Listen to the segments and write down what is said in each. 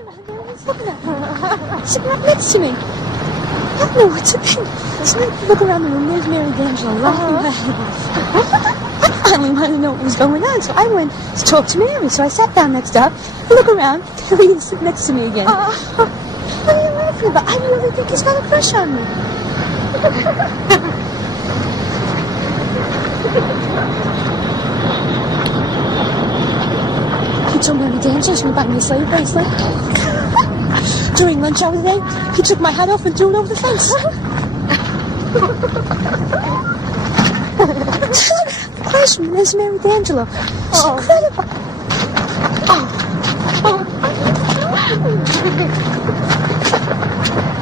Everyone's looking at her. Sitting right next to me. I don't know what to think. So I look around the room, there's Mary D'Angelo laughing her head off. I finally wanted to know what was going on, so I went to talk to Mary. So I sat down next to her, I look around, Terry's sitting next to me again. What are you laughing about? I really think he's got a crush on me. He told Mary D'Angelo she bought me a slave bracelet. During lunch hour today, he took my hat off and threw it over the fence. Look at the classroom. There's Mary D'Angelo. It's incredible.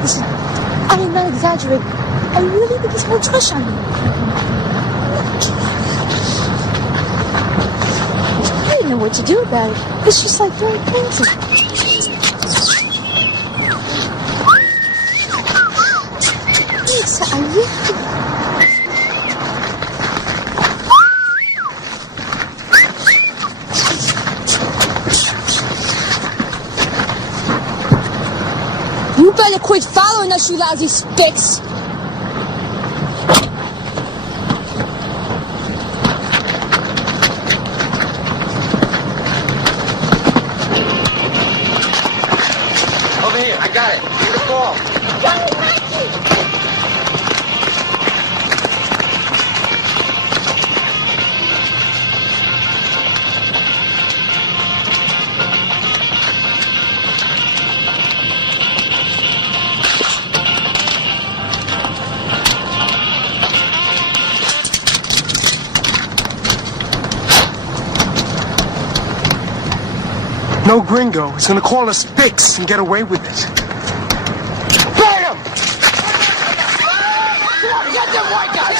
Listen, I am not exaggerating. I really think he's got a crush on me. I didn't know what to do about it. It's just like very painful. I really... You better quit following us, you lousy spicks! Over here, I got it. Give it a call. No gringo is gonna call us spicks and get away with it. Bam! Get them white guys!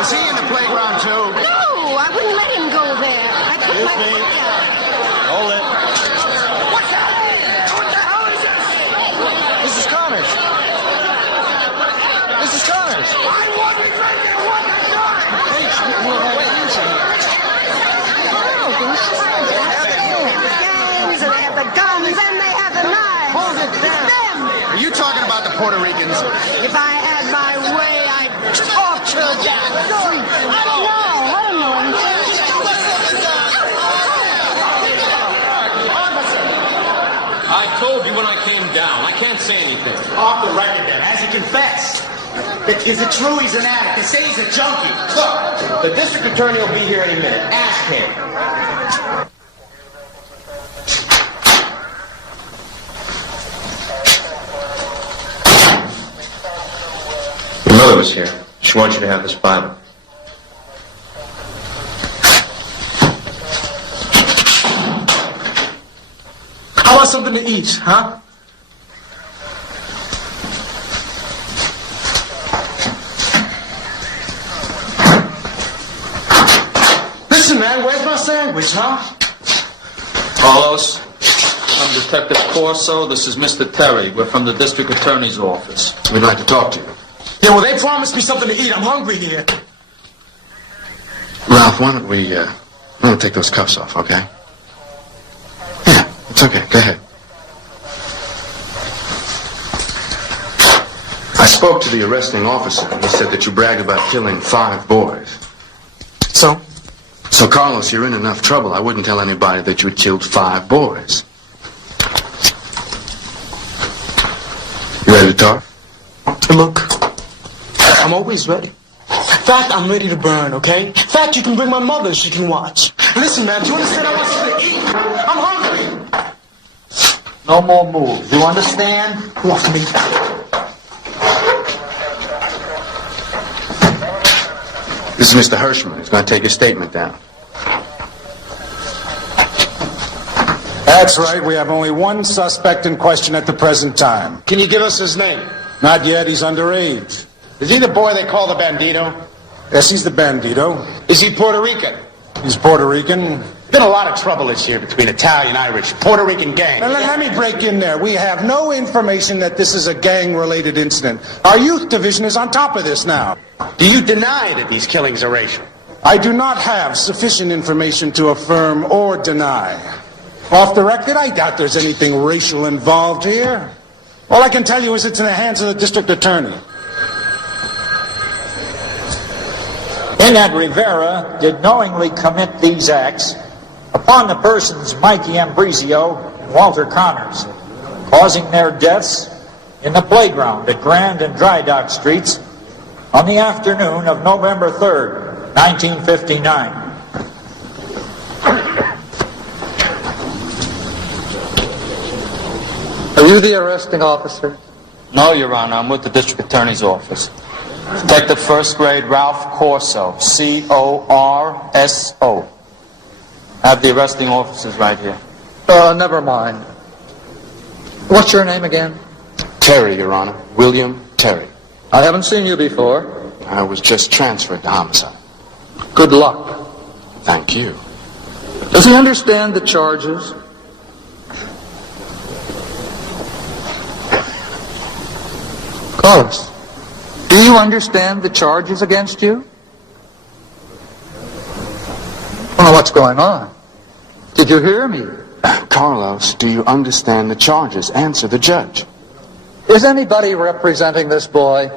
Is he in the playground too? No, I wouldn't let him go there. I put my foot down. Hold it. What's happening? What the hell is this? Mrs. Connors. Mrs. Connors. I wasn't drinking one at a time. Hey, wait, easy here. No, these children. They have the games, and they have the guns, and they have the knives. Hold it down. Them. Are you talking about the Puerto Ricans? If I had my way, I'd torture them. I don't know. I told you when I came down. I can't say anything. Off the record then. Has he confessed? Is it true he's an addict? They say he's a junkie. Look, the district attorney will be here in a minute. Ask him. Your mother was here. She wants you to have this Bible. How about something to eat, huh? Listen, man, where's my sandwich, huh? Carlos, I'm Detective Corso. This is Mr. Terry. We're from the district attorney's office. We'd like to talk to you. Yeah, well, they promised me something to eat. I'm hungry here. Ralph, why don't we take those cuffs off, okay? It's okay. Go ahead. I spoke to the arresting officer, and he said that you bragged about killing 5 boys. So? So, Carlos, you're in enough trouble. I wouldn't tell anybody that you had killed 5 boys. You ready to talk? Look, I'm always ready. In fact, I'm ready to burn, okay? In fact, you can bring my mother, she can watch. Listen, man, do you understand I want something to eat? I'm hungry. No more moves. You understand? Walk me. This is Mr. Hirschman. He's going to take his statement down. That's right. We have only one suspect in question at the present time. Can you give us his name? Not yet. He's underage. Is he the boy they call the Bandito? Yes, he's the bandito. Is he Puerto Rican? He's Puerto Rican. Been a lot of trouble this year between Italian, Irish, Puerto Rican gangs. Now, let me break in there. We have no information that this is a gang-related incident. Our youth division is on top of this now. Do you deny that these killings are racial? I do not have sufficient information to affirm or deny. Off the record, I doubt there's anything racial involved here. All I can tell you is it's in the hands of the district attorney. In that Rivera did knowingly commit these acts upon the persons Mikey Ambrizio and Walter Connors, causing their deaths in the playground at Grand and Dry Dock Streets on the afternoon of November 3rd, 1959. Are you the arresting officer? No, Your Honor, I'm with the district attorney's office. Detective First Grade Ralph Corso, C-O-R-S-O. I have the arresting officers right here. Never mind. What's your name again? Terry, Your Honor. William Terry. I haven't seen you before. I was just transferred to homicide. Good luck. Thank you. Does he understand the charges? Carlos, do you understand the charges against you? I don't know what's going on. Did you hear me? Carlos, do you understand the charges? Answer the judge. Is anybody representing this boy?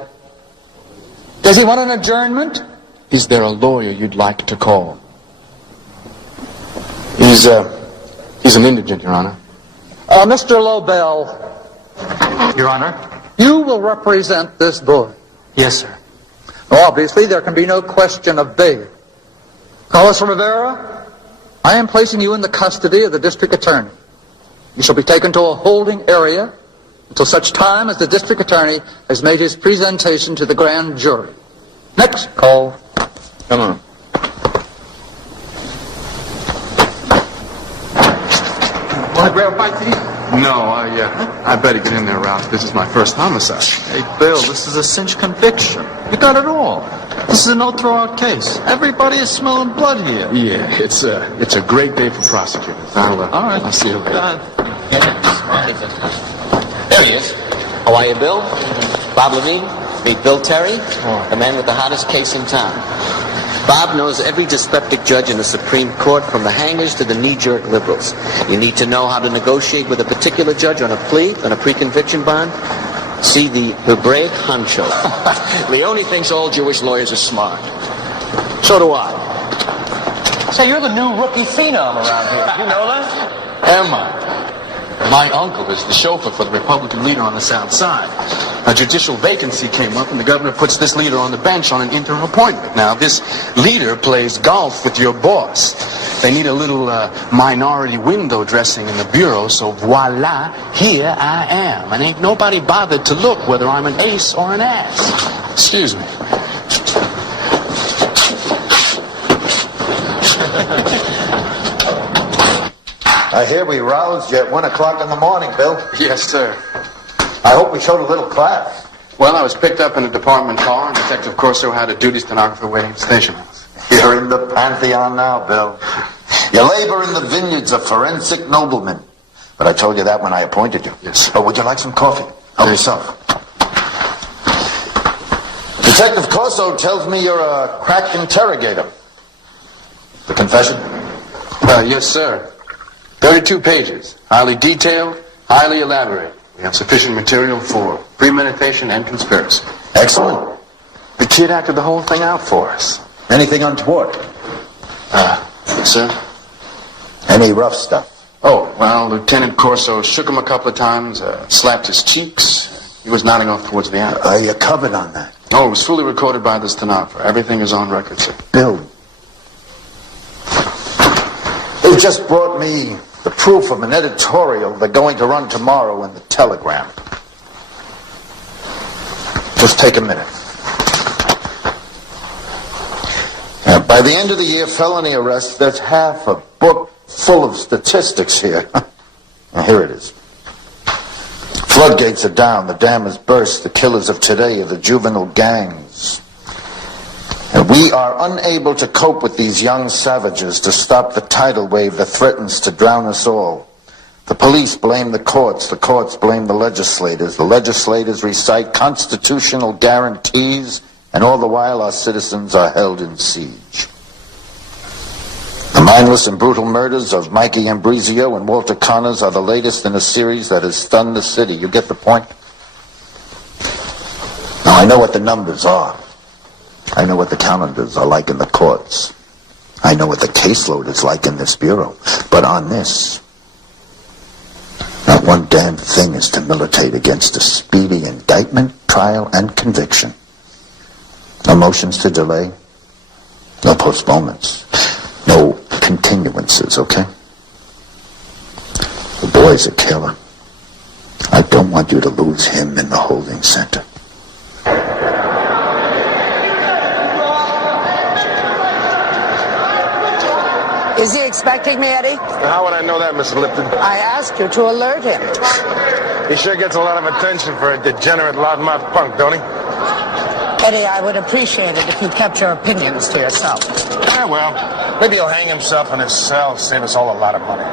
Does he want an adjournment? Is there a lawyer you'd like to call? He's an indigent, Your Honor. Mr. Lobel, Your Honor? you will represent this boy. Yes, sir. Well, obviously, there can be no question of bail. Carlos Rivera, I am placing you in the custody of the district attorney. You shall be taken to a holding area until such time as the district attorney has made his presentation to the grand jury. Next call. Come on. Want to grab a bite to eat? No, I better get in there, Ralph. This is my first homicide. Hey, Bill, this is a cinch conviction. You got it all. This is a no-throw-out case. Everybody is smelling blood here. Yeah, it's a great day for prosecutors. All right. I'll see you later. There he is. How are you, Bill? Bob Levine. Meet Bill Terry, the man with the hottest case in town. Bob knows every dyspeptic judge in the Supreme Court, from the hangers to the knee-jerk liberals. You need to know how to negotiate with a particular judge on a plea, on a pre-conviction bond. See the brave honcho. Leone thinks all Jewish lawyers are smart. So do I. Say, you're the new rookie phenom around here. You know that? Am I? My uncle is the chauffeur for the Republican leader on the South Side. A judicial vacancy came up, and the governor puts this leader on the bench on an interim appointment. Now, this leader plays golf with your boss. They need a little minority window dressing in the bureau, so voila, here I am. And ain't nobody bothered to look whether I'm an ace or an ass. Excuse me. I hear we roused you at 1 o'clock in the morning, Bill. Yes, sir. I hope we showed a little class. Well, I was picked up in a department car, and Detective Corso had a duty stenographer waiting at the station house. You're in the pantheon now, Bill. You labor in the vineyards of forensic noblemen. But I told you that when I appointed you. Yes. But would you like some coffee? Help yourself. Detective Corso tells me you're a crack interrogator. The confession? Yes, sir. 32 pages. Highly detailed, highly elaborate. We have sufficient material for premeditation and conspiracy. Excellent. The kid acted the whole thing out for us. Anything untoward? Sir? Any rough stuff? Oh, well, Lieutenant Corso shook him a couple of times, slapped his cheeks. He was nodding off towards the alley. Are you covered on that? Oh, it was fully recorded by the stenographer. Everything is on record, sir. Bill, they just brought me the proof of an editorial they're going to run tomorrow in the Telegram. Just take a minute. By the end of the year, felony arrests, there's half a book full of statistics here. Now, here it is. Floodgates are down, the dam has burst, the killers of today are the juvenile gangs. And we are unable to cope with these young savages to stop the tidal wave that threatens to drown us all. The police blame the courts blame the legislators recite constitutional guarantees, and all the while our citizens are held in siege. The mindless and brutal murders of Mikey Ambrizio and Walter Connors are the latest in a series that has stunned the city. You get the point? Now, I know what the numbers are. I know what the calendars are like in the courts. I know what the caseload is like in this bureau. But on this, not one damn thing is to militate against a speedy indictment, trial, and conviction. No motions to delay. No postponements. No continuances, okay? The boy's a killer. I don't want you to lose him in the holding center. Is he expecting me, Eddie? How would I know that, Mr. Lipton? I asked you to alert him. He sure gets a lot of attention for a degenerate loudmouth punk, don't he? Eddie, I would appreciate it if you kept your opinions to yourself. Yeah, well, maybe he'll hang himself in his cell, save us all a lot of money.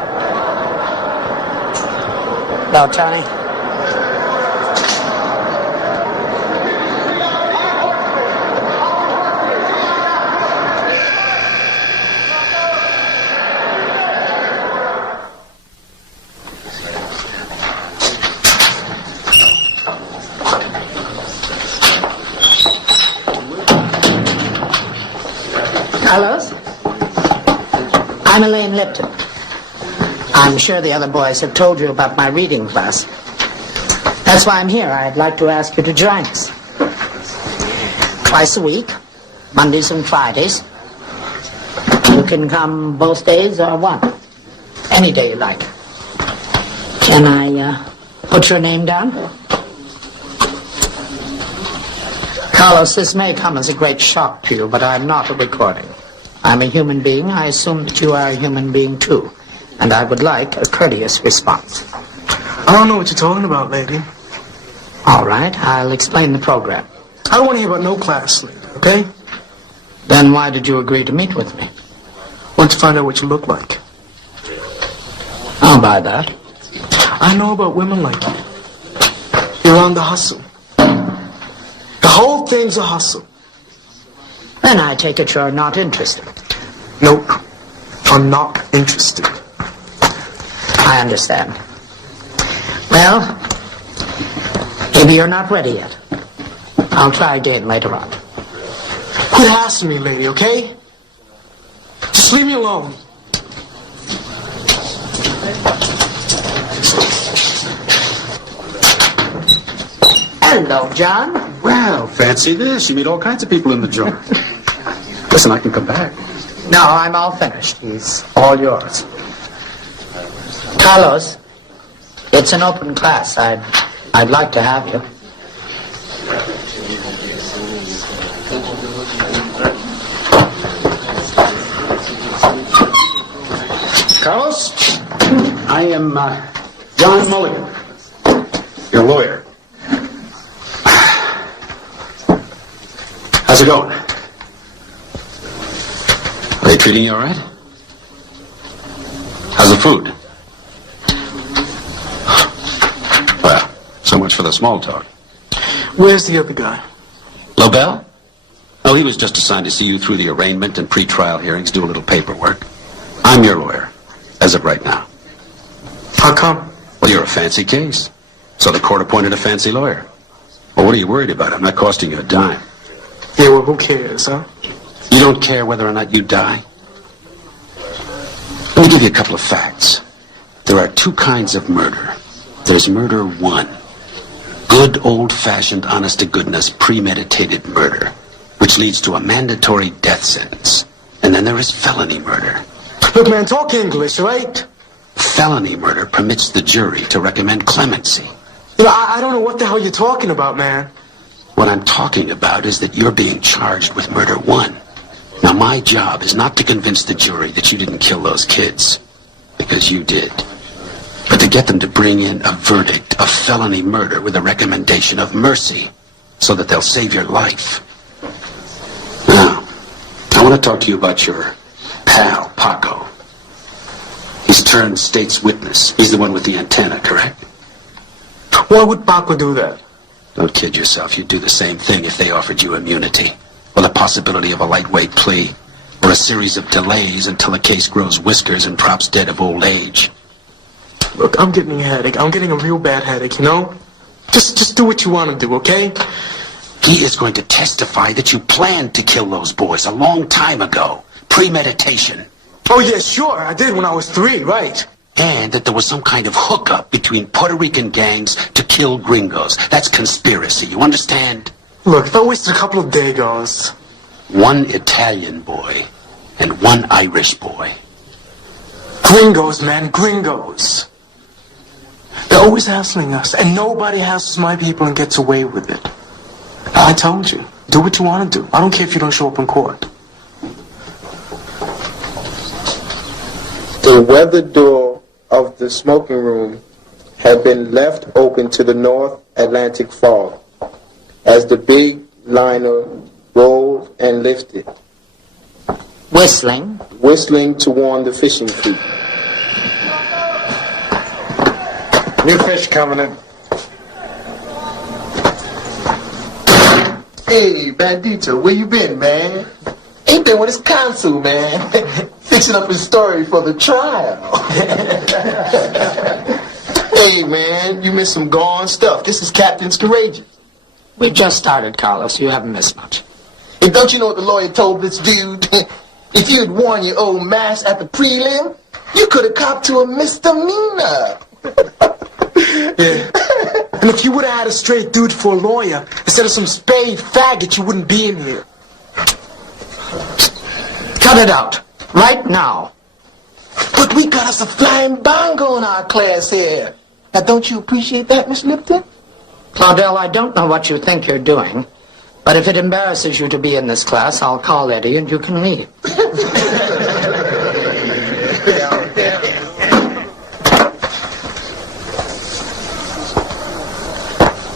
No, Johnny? Carlos? I'm Elaine Lipton. I'm sure the other boys have told you about my reading class. That's why I'm here. I'd like to ask you to join us. Twice a week, Mondays and Fridays. You can come both days or one. Any day you like. Can I put your name down? Carlos, this may come as a great shock to you, but I'm not a recording. I'm a human being. I assume that you are a human being, too. And I would like a courteous response. I don't know what you're talking about, lady. All right, I'll explain the program. I don't want to hear about no class, lady, okay? Then why did you agree to meet with me? I want to find out what you look like. I'll buy that. I know about women like you. You're on the hustle. The whole thing's a hustle. Then I take it you're not interested. Nope. I'm not interested. I understand. Well, maybe you're not ready yet. I'll try again later on. Quit hassling me, lady, okay? Just leave me alone. Hello, John. Well, fancy this. You meet all kinds of people in the joint. Listen, I can come back. No, I'm all finished. He's all yours. Carlos, it's an open class. I'd like to have you. Carlos, I am John Mulligan, your lawyer. How's it going? Are they treating you all right? How's the food? Well, so much for the small talk. Where's the other guy? Lobel? Oh, he was just assigned to see you through the arraignment and pre-trial hearings, do a little paperwork. I'm your lawyer, as of right now. How come? Well, you're a fancy case. So the court appointed a fancy lawyer. Well, what are you worried about? I'm not costing you a dime. Yeah, well, who cares, huh? You don't care whether or not you die? Let me give you a couple of facts. There are two kinds of murder. There's murder one. Good old-fashioned, honest-to-goodness, premeditated murder, which leads to a mandatory death sentence. And then there is felony murder. Look, man, talk English, right? Felony murder permits the jury to recommend clemency. You know, I don't know what the hell you're talking about, man. What I'm talking about is that you're being charged with murder one. Now, my job is not to convince the jury that you didn't kill those kids, because you did, but to get them to bring in a verdict of felony murder with a recommendation of mercy, so that they'll save your life. Now, I want to talk to you about your pal, Paco. He's turned state's witness. He's the one with the antenna, correct? Why would Paco do that? Don't kid yourself. You'd do the same thing if they offered you immunity, or the possibility of a lightweight plea, or a series of delays until a case grows whiskers and drops dead of old age. Look, I'm getting a headache. I'm getting a real bad headache, you know? Just do what you want to do, okay? He is going to testify that you planned to kill those boys a long time ago. Premeditation. Oh, yeah, sure. I did when I was 3, right? And that there was some kind of hookup between Puerto Rican gangs to kill gringos. That's conspiracy, you understand? Look, if I wasted a couple of dagos. One Italian boy and one Irish boy. Gringos, man, gringos. They're always hassling us, and nobody hassles my people and gets away with it. I told you, do what you want to do. I don't care if you don't show up in court. The weather door of the smoking room had been left open to the North Atlantic fog as the big liner rolled and lifted, Whistling to warn the fishing fleet. New fish coming in. Hey, Bandito, where you been, man? Ain't been with his counsel, man. Fixing up his story for the trial. Hey, man, you missed some gone stuff. This is Captain's Courageous. We've just started, Carlos. You haven't missed much. Hey, don't you know what the lawyer told this dude? If you had warned your old mass at the prelim, you could have copped to a misdemeanor. Yeah. And if you would have had a straight dude for a lawyer, instead of some spade faggot, you wouldn't be in here. Cut it out. Right now. But we got us a flying bongo in our class here. Now, don't you appreciate that, Miss Lipton? Claudel, I don't know what you think you're doing, but if it embarrasses you to be in this class, I'll call Eddie and you can leave.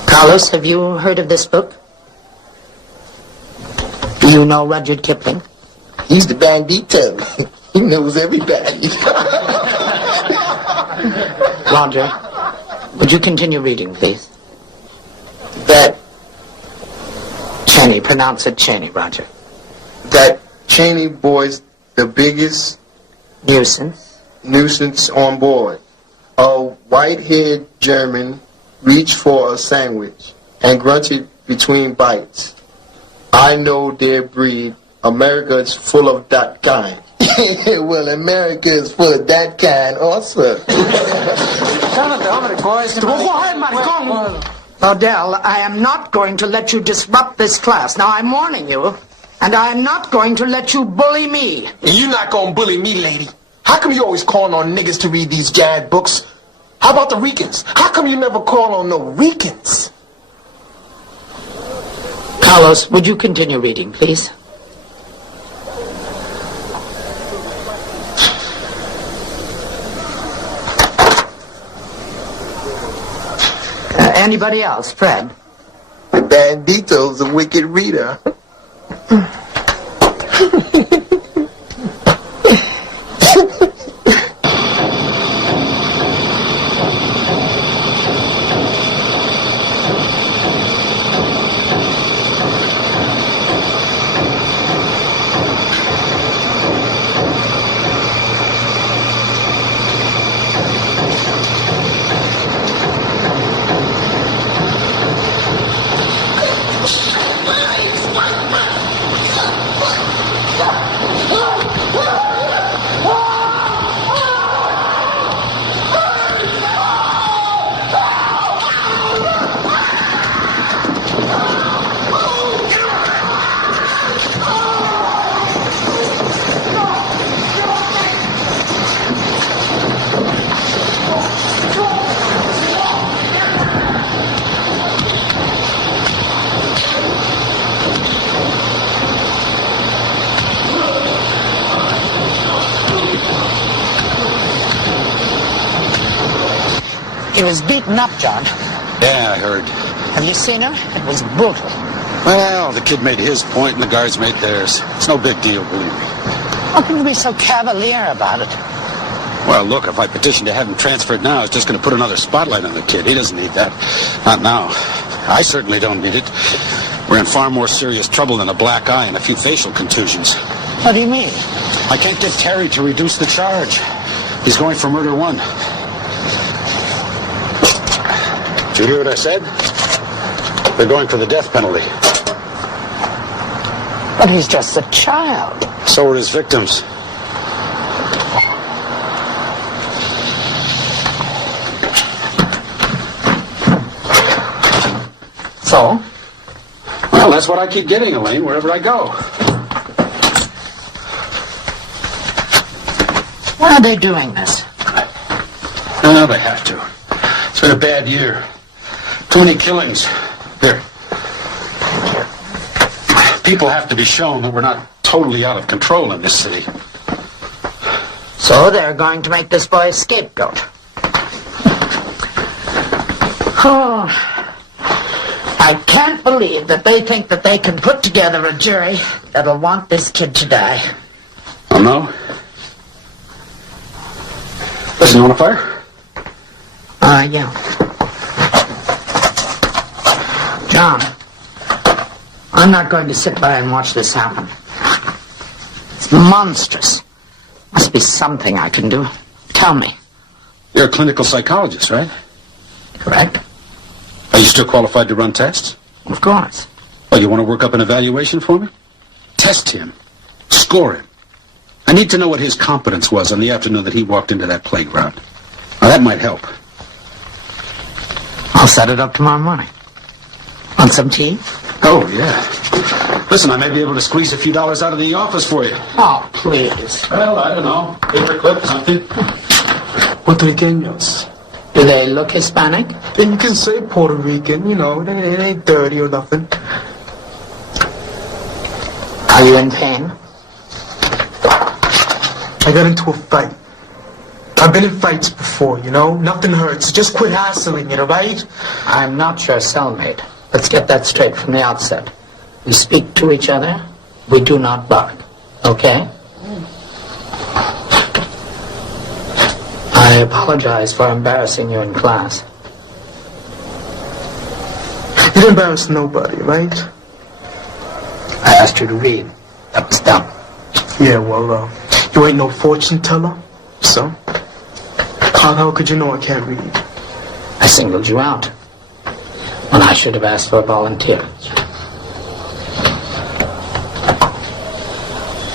Carlos, have you heard of this book? Do you know Rudyard Kipling? He's the bandito. He knows everybody. Roger, would you continue reading, please? That Cheney, pronounce it Cheney, Roger. That Cheney boy's the biggest nuisance on board. A white-haired German reached for a sandwich and grunted between bites. I know their breed. America is full of that kind. Well, America is full of that kind also. Claudel, I am not going to let you disrupt this class. Now, I'm warning you, and I'm not going to let you bully me. And you're not gonna bully me, lady. How come you always calling on niggas to read these gad books? How about the Ricans? How come you never call on no Ricans? Carlos, would you continue reading, please? Anybody else? Fred? The bandito's a wicked reader. He was beaten up, John. Yeah, I heard. Have you seen him? It was brutal. Well, the kid made his point and the guards made theirs. It's no big deal, believe me. How can you be so cavalier about it? Well, look, if I petition to have him transferred now, it's just going to put another spotlight on the kid. He doesn't need that. Not now. I certainly don't need it. We're in far more serious trouble than a black eye and a few facial contusions. What do you mean? I can't get Terry to reduce the charge. He's going for murder 1. Did you hear what I said? They're going for the death penalty. But he's just a child. So are his victims. So? Well, that's what I keep getting, Elaine, wherever I go. Why are they doing this? Well, they have to. It's been a bad year. Too many killings. Here. People have to be shown that we're not totally out of control in this city. So they're going to make this boy a scapegoat. Oh, I can't believe that they think that they can put together a jury that'll want this kid to die. Oh, no? Listen, you want a fire? Yeah. John, I'm not going to sit by and watch this happen. It's monstrous. Must be something I can do. Tell me. You're a clinical psychologist, right? Correct. Are you still qualified to run tests? Of course. Oh, you want to work up an evaluation for me? Test him. Score him. I need to know what his competence was on the afternoon that he walked into that playground. Now, that might help. I'll set it up tomorrow morning. Want some tea? Oh, yeah. Listen, I may be able to squeeze a few dollars out of the office for you. Oh, please. Well, I don't know. Paperclip, something. Puertorriqueños. Do they look Hispanic? Then you can say Puerto Rican, you know, it ain't dirty or nothing. Are you in pain? I got into a fight. I've been in fights before, you know? Nothing hurts. Just quit hassling it, all right? I'm not your cellmate. Let's get that straight from the outset. We speak to each other. We do not bark. Okay? I apologize for embarrassing you in class. You didn't embarrass nobody, right? I asked you to read. That was dumb. Yeah, well, you ain't no fortune teller, so how could you know I can't read? I singled you out when I should have asked for a volunteer.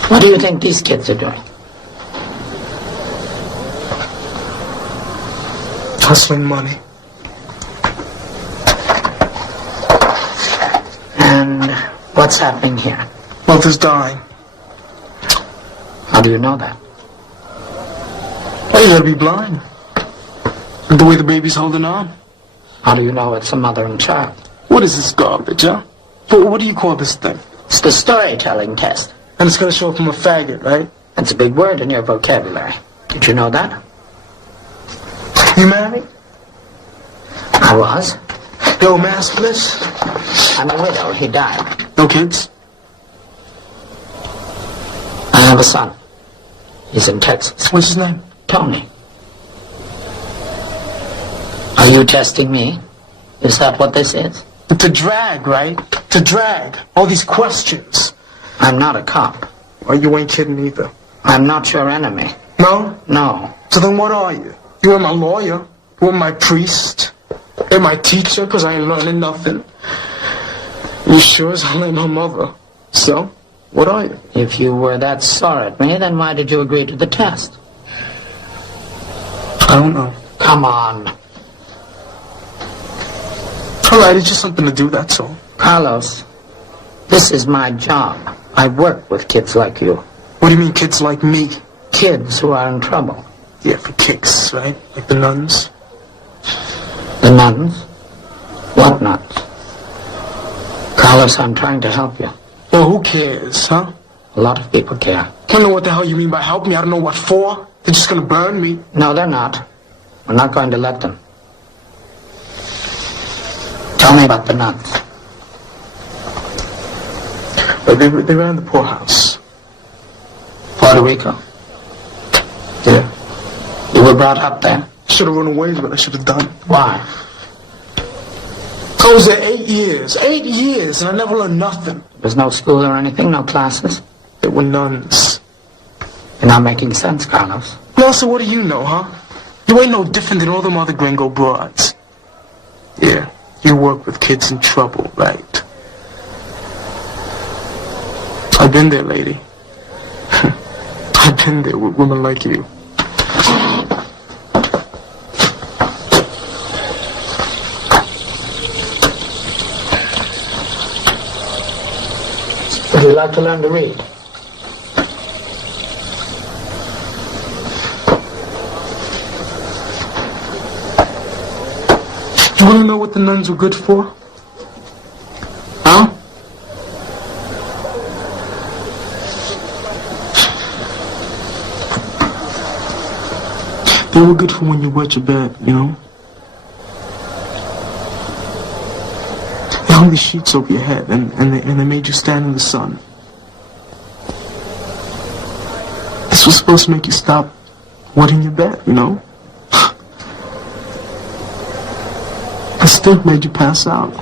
What do you think these kids are doing? Hustling money. And what's happening here? Mother's dying. How do you know that? Well, you gotta be blind. The way the baby's holding on. How do you know it's a mother and child? What is this garbage, huh? What do you call this thing? It's the storytelling test. And it's gonna show up from a faggot, right? That's a big word in your vocabulary. Did you know that? You married? I was. Yo, maskless? I'm a widow. He died. No kids? I have a son. He's in Texas. What's his name? Tony. Are you testing me? Is that what this is? To drag, right? To drag. All these questions. I'm not a cop. Well, you ain't kidding either. I'm not your enemy. No? No. So then what are you? You ain't my lawyer. You ain't my priest. You ain't my teacher, because I ain't learning nothing. You sure as hell ain't my mother. So, what are you? If you were that sore at me, then why did you agree to the test? I don't know. Come on. All right, it's just something to do, that's all. Carlos, this is my job. I work with kids like you. What do you mean, kids like me? Kids who are in trouble. Yeah, for kicks, right? Like the nuns. The nuns? What nuns? Carlos, I'm trying to help you. Well, who cares, huh? A lot of people care. I don't know what the hell you mean by help me. I don't know what for. They're just gonna burn me. No, they're not. We're not going to let them. Tell me about the nuns. They ran the poorhouse. Puerto Rico. Yeah. You were brought up there. Should have run away is what I should have done. Why? I was there 8 years. 8 years, and I never learned nothing. There's no school or anything, no classes? They were nuns. You're not making sense, Carlos. Well, so what do you know, huh? You ain't no different than all them other gringo broads. Yeah, you work with kids in trouble, right? I've been there, lady. I've been there with women like you. Would you like to learn to read? You want to know what the nuns were good for? Huh? They were good for when you wet your bed, you know? They hung the sheets over your head and they made you stand in the sun. This was supposed to make you stop wetting your bed, you know? It still made you pass out.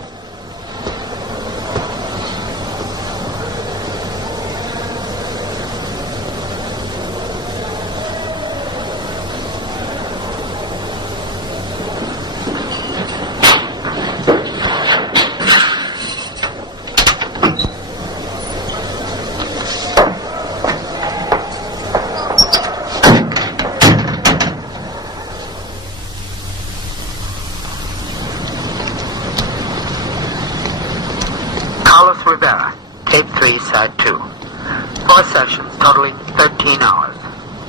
Tape 3, Side 2. 4 sessions totaling 13 hours.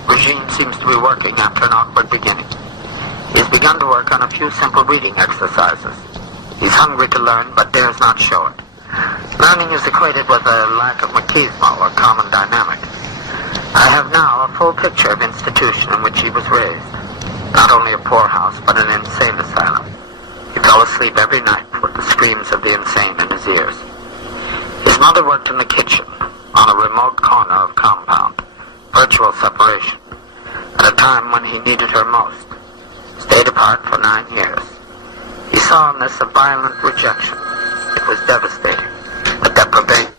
Regime seems to be working after an awkward beginning. He's begun to work on a few simple reading exercises. He's hungry to learn, but dares not show it. Learning is equated with a lack of machismo, or common dynamic. I have now a full picture of the institution in which he was raised. Not only a poorhouse, but an insane asylum. He fell asleep every night with the screams of the insane in his ears. His mother worked in the kitchen, on a remote corner of compound, virtual separation, at a time when he needed her most. Stayed apart for 9 years. He saw in this a violent rejection. It was devastating, but deprivation.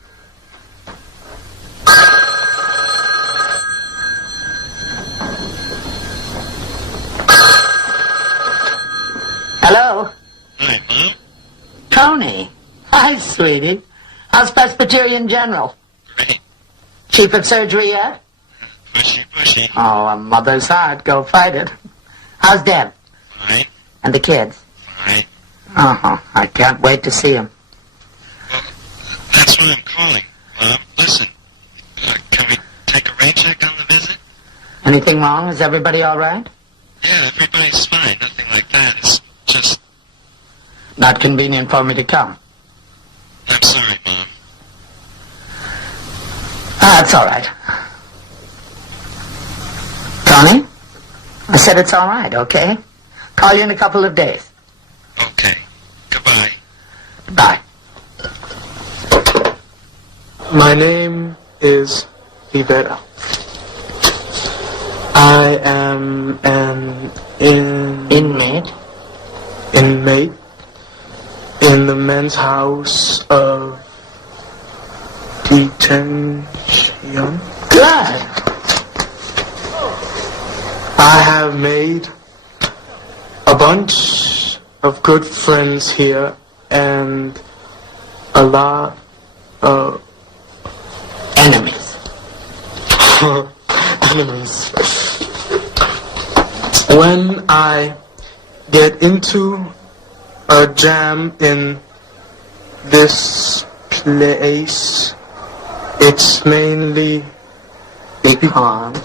Hello? Hi, Mom. Tony. Hi, sweetie. How's Presbyterian General? Great. Chief of surgery yet? Pushy, pushy. Oh, a mother's heart. Go fight it. How's Deb? Fine. And the kids? Fine. Uh-huh. I can't wait to see them. Well, that's why I'm calling. Listen. Can we take a rain check on the visit? Anything wrong? Is everybody all right? Yeah, everybody's fine. Nothing like that. It's just... Not convenient for me to come. I'm sorry, Mom. That's all right. Tony? I said it's all right, okay? Call you in a couple of days. Okay. Goodbye. Bye. My name is Rivera. I am an inmate in the men's house of detention. Good. I have made a bunch of good friends here and a lot of enemies. Enemies. When I get into a jam in this place, it's mainly because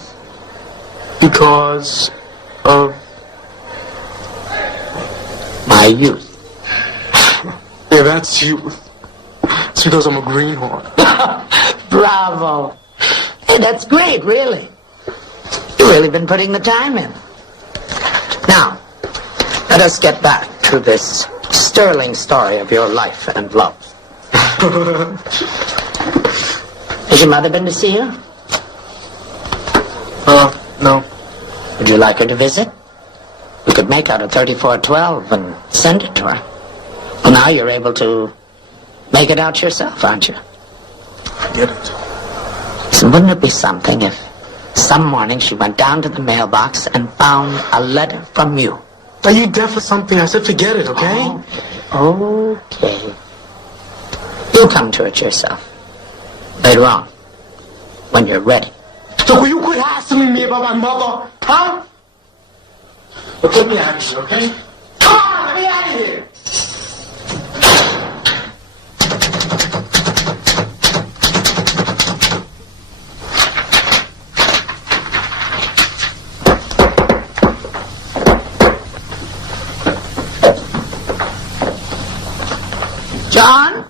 of my youth. Yeah, that's youth. It's because I'm a greenhorn. Bravo. Hey, that's great, really. You've really been putting the time in. Now, let us get back to this sterling story of your life and love. Has your mother been to see you? No. Would you like her to visit? We could make out a 3412 and send it to her. Well, now you're able to make it out yourself, aren't you? I get it. So wouldn't it be something if some morning she went down to the mailbox and found a letter from you? Are you deaf or something? I said forget it, okay? Okay. You'll come to it yourself. Later on. When you're ready. So will you quit hassling me about my mother? Huh? But get me out of here, okay? Come on, let me out of here! John?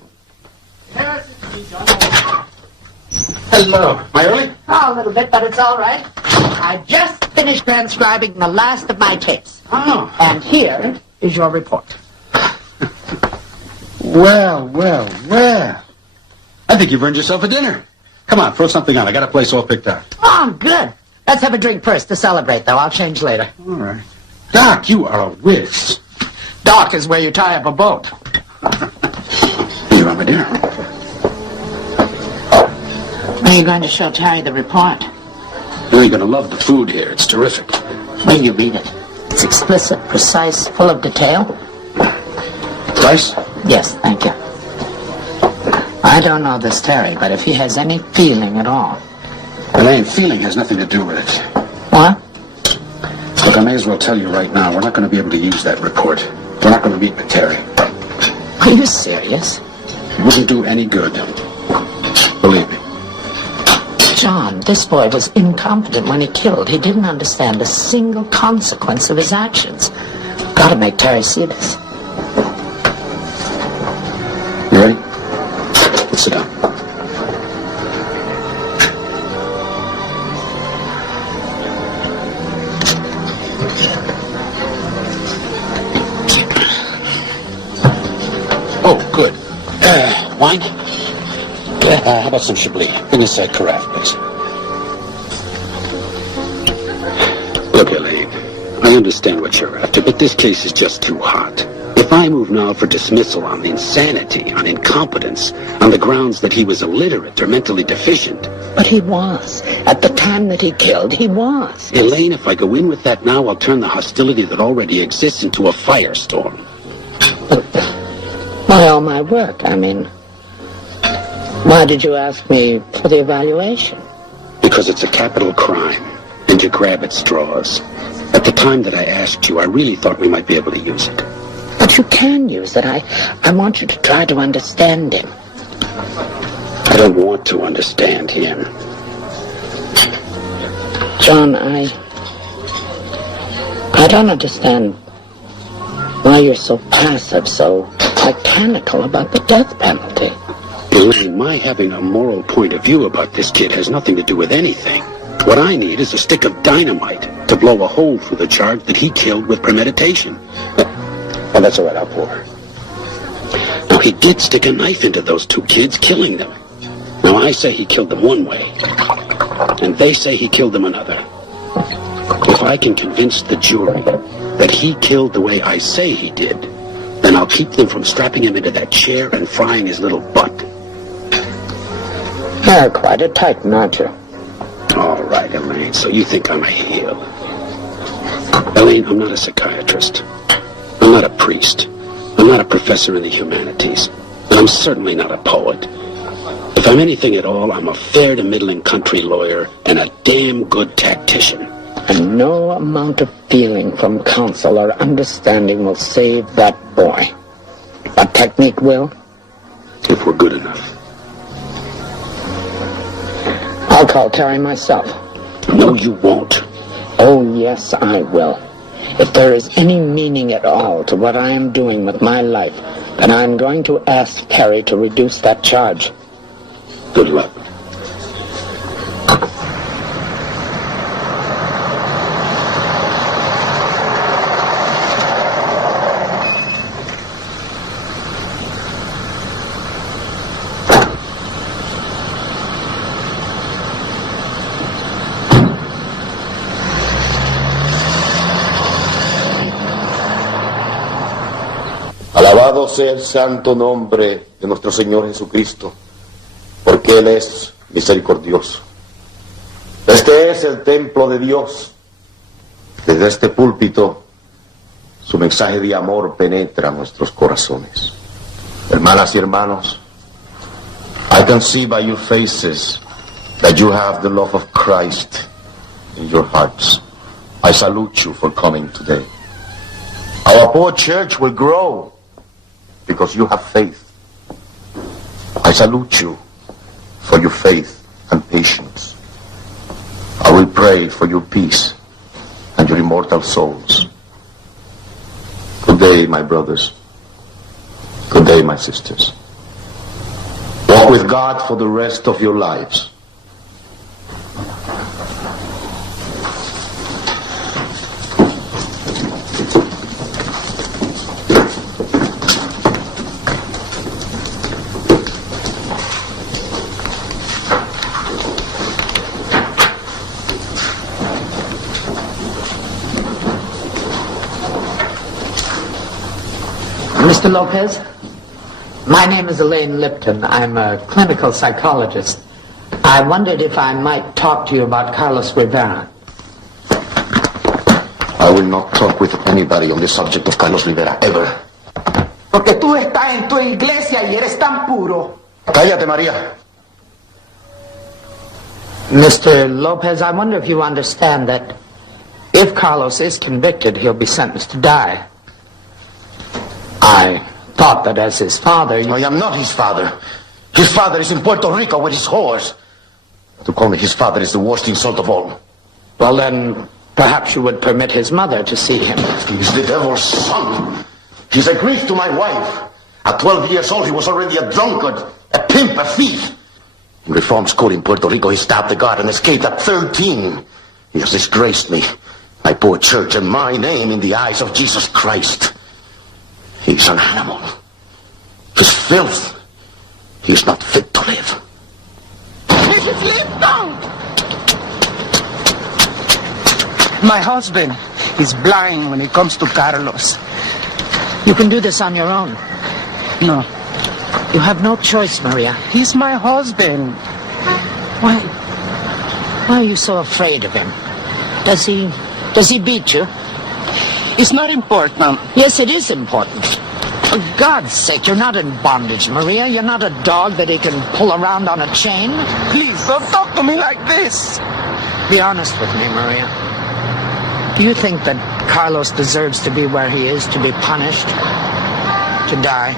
Hello. Am I early? Oh, a little bit, but it's all right. I just finished transcribing the last of my tapes. Oh. And here is your report. Well. I think you've earned yourself a dinner. Come on, throw something on. I got a place all picked out. Oh, good. Let's have a drink first to celebrate, though. I'll change later. All right. Doc, you are a whiz. Dock is where you tie up a boat. You're on my dinner. When are you going to show Terry the report? You're going to love the food here. It's terrific. Will you read it? It's explicit, precise, full of detail. Price? Yes, thank you. I don't know this Terry, but if he has any feeling at all... Elaine, feeling has nothing to do with it. What? Look, I may as well tell you right now, we're not going to be able to use that report. We're not going to meet with Terry. Are you serious? It wouldn't do any good. Believe me. John, this boy was incompetent when he killed. He didn't understand a single consequence of his actions. Got to make Terry see this. You ready? Let's sit down. Oh, good. Wine? How about some Chablis? Bring us a carafe, please. Look, Elaine, I understand what you're after, but this case is just too hot. If I move now for dismissal on insanity, on incompetence, on the grounds that he was illiterate or mentally deficient... But he was. At the time that he killed, he was. Elaine, if I go in with that now, I'll turn the hostility that already exists into a firestorm. Why all my work? I mean, why did you ask me for the evaluation? Because it's a capital crime, and you grab at straws. At the time that I asked you, I really thought we might be able to use it. But you can use it. I want you to try to understand him. I don't want to understand him. John, I don't understand why you're so passive, so mechanical about the death penalty. Elaine, my having a moral point of view about this kid has nothing to do with anything. What I need is a stick of dynamite to blow a hole through the charge that he killed with premeditation. Well, that's all right, I'll pour. Now, he did stick a knife into those two kids, killing them. Now, I say he killed them one way, and they say he killed them another. If I can convince the jury that he killed the way I say he did, then I'll keep them from strapping him into that chair and frying his little butt. You're quite a titan, aren't you? All right, Elaine, so you think I'm a heel. Elaine, I'm not a psychiatrist. I'm not a priest. I'm not a professor in the humanities. And I'm certainly not a poet. If I'm anything at all, I'm a fair to middling country lawyer and a damn good tactician. And no amount of feeling from counsel or understanding will save that boy. But technique will. If we're good enough. I'll call Terry myself. No, you won't. Oh, yes, I will. If there is any meaning at all to what I am doing with my life, then I'm going to ask Terry to reduce that charge. Good luck. Alabado sea el santo nombre de nuestro Señor Jesucristo, porque Él es misericordioso. Este es el templo de Dios. Desde este púlpito, su mensaje de amor penetra nuestros corazones. Hermanas y hermanos, I can see by your faces that you have the love of Christ in your hearts. I salute you for coming today. Our poor church will grow because you have faith. I salute you for your faith and patience. I will pray for your peace and your immortal souls. Good day, my brothers. Good day, my sisters. Walk with God for the rest of your lives. Mr. Lopez, my name is Elaine Lipton. I'm a clinical psychologist. I wondered if I might talk to you about Carlos Rivera. I will not talk with anybody on the subject of Carlos Rivera, ever. Porque tú estás en tu iglesia y eres tan puro. Cállate, María. Mr. Lopez, I wonder if you understand that if Carlos is convicted, he'll be sentenced to die. I thought that as his father... I am not his father. His father is in Puerto Rico with his horse. To call me his father is the worst insult of all. Well, then, perhaps you would permit his mother to see him. He is the devil's son. He's a grief to my wife. At 12 years old, he was already a drunkard, a pimp, a thief. In reform school in Puerto Rico, he stabbed the guard and escaped at 13. He has disgraced me, my poor church, and my name in the eyes of Jesus Christ. He's an animal. He's filth. He's not fit to live. Mrs. Lipton! My husband is blind when it comes to Carlos. You can do this on your own. No. You have no choice, Maria. He's my husband. Why are you so afraid of him? Does he beat you? It's not important. Yes, it is important. For God's sake, you're not in bondage, Maria. You're not a dog that he can pull around on a chain. Please, don't talk to me like this. Be honest with me, Maria. Do you think that Carlos deserves to be where he is, to be punished, to die?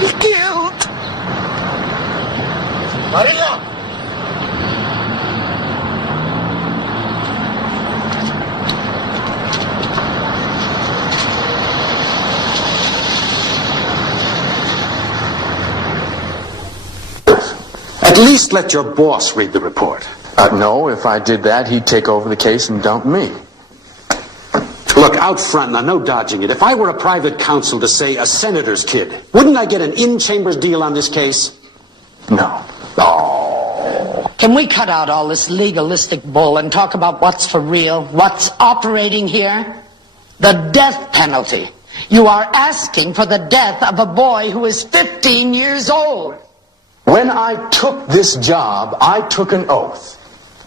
He's killed. Maria! At least let your boss read the report. No, if I did that, he'd take over the case and dump me. Look, out front, now, no dodging it. If I were a private counsel to, say, a senator's kid, wouldn't I get an in-chambers deal on this case? No. Oh. Can we cut out all this legalistic bull and talk about what's for real, what's operating here? The death penalty. You are asking for the death of a boy who is 15 years old. When I took this job, I took an oath.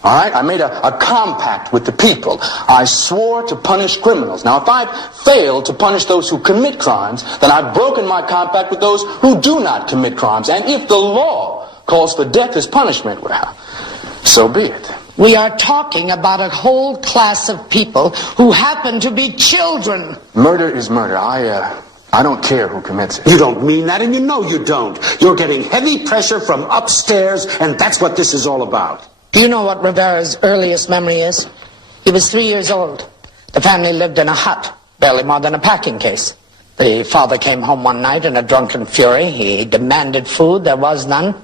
All right? I made a compact with the people. I swore to punish criminals. Now, if I've failed to punish those who commit crimes, then I've broken my compact with those who do not commit crimes. And if the law calls for death as punishment, well, so be it. We are talking about a whole class of people who happen to be children. Murder is murder. I don't care who commits it. You don't mean that, and you know you don't. You're getting heavy pressure from upstairs, and that's what this is all about. Do you know what Rivera's earliest memory is? He was 3 years old. The family lived in a hut, barely more than a packing case. The father came home one night in a drunken fury. He demanded food. There was none.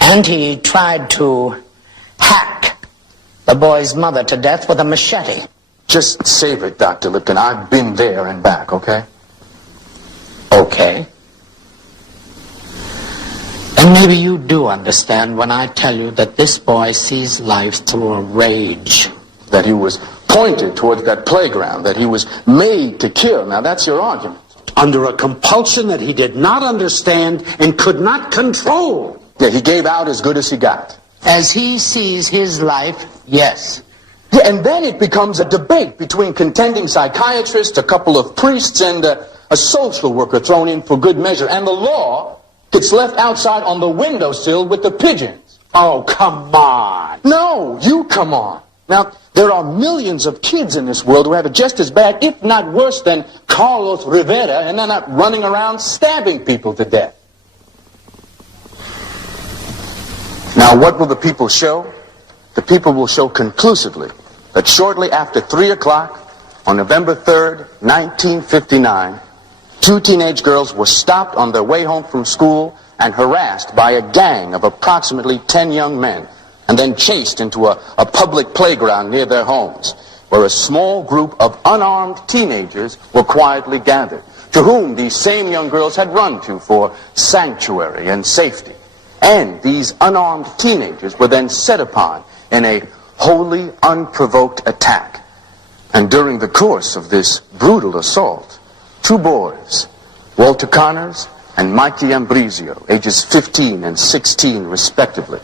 And he tried to hack the boy's mother to death with a machete. Just save it, Dr. Lipton. I've been there and back, okay? Okay. And maybe you do understand when I tell you that this boy sees life through a rage. That he was pointed towards that playground, that he was made to kill. Now, that's your argument. Under a compulsion that he did not understand and could not control. Yeah, he gave out as good as he got. As he sees his life, yes. Yeah, and then it becomes a debate between contending psychiatrists, a couple of priests, and a social worker thrown in for good measure. And the law gets left outside on the windowsill with the pigeons. Oh, come on. No, you come on. Now, there are millions of kids in this world who have it just as bad, if not worse, than Carlos Rivera, and they're not running around stabbing people to death. Now, what will the people show? The people will show conclusively that shortly after 3 o'clock on November 3rd, 1959, 2 teenage girls were stopped on their way home from school and harassed by a gang of approximately 10 young men, and then chased into a public playground near their homes, where a small group of unarmed teenagers were quietly gathered, to whom these same young girls had run to for sanctuary and safety. And these unarmed teenagers were then set upon in a wholly unprovoked attack. And during the course of this brutal assault, 2 boys, Walter Connors and Mikey Ambrizio, ages 15 and 16 respectively,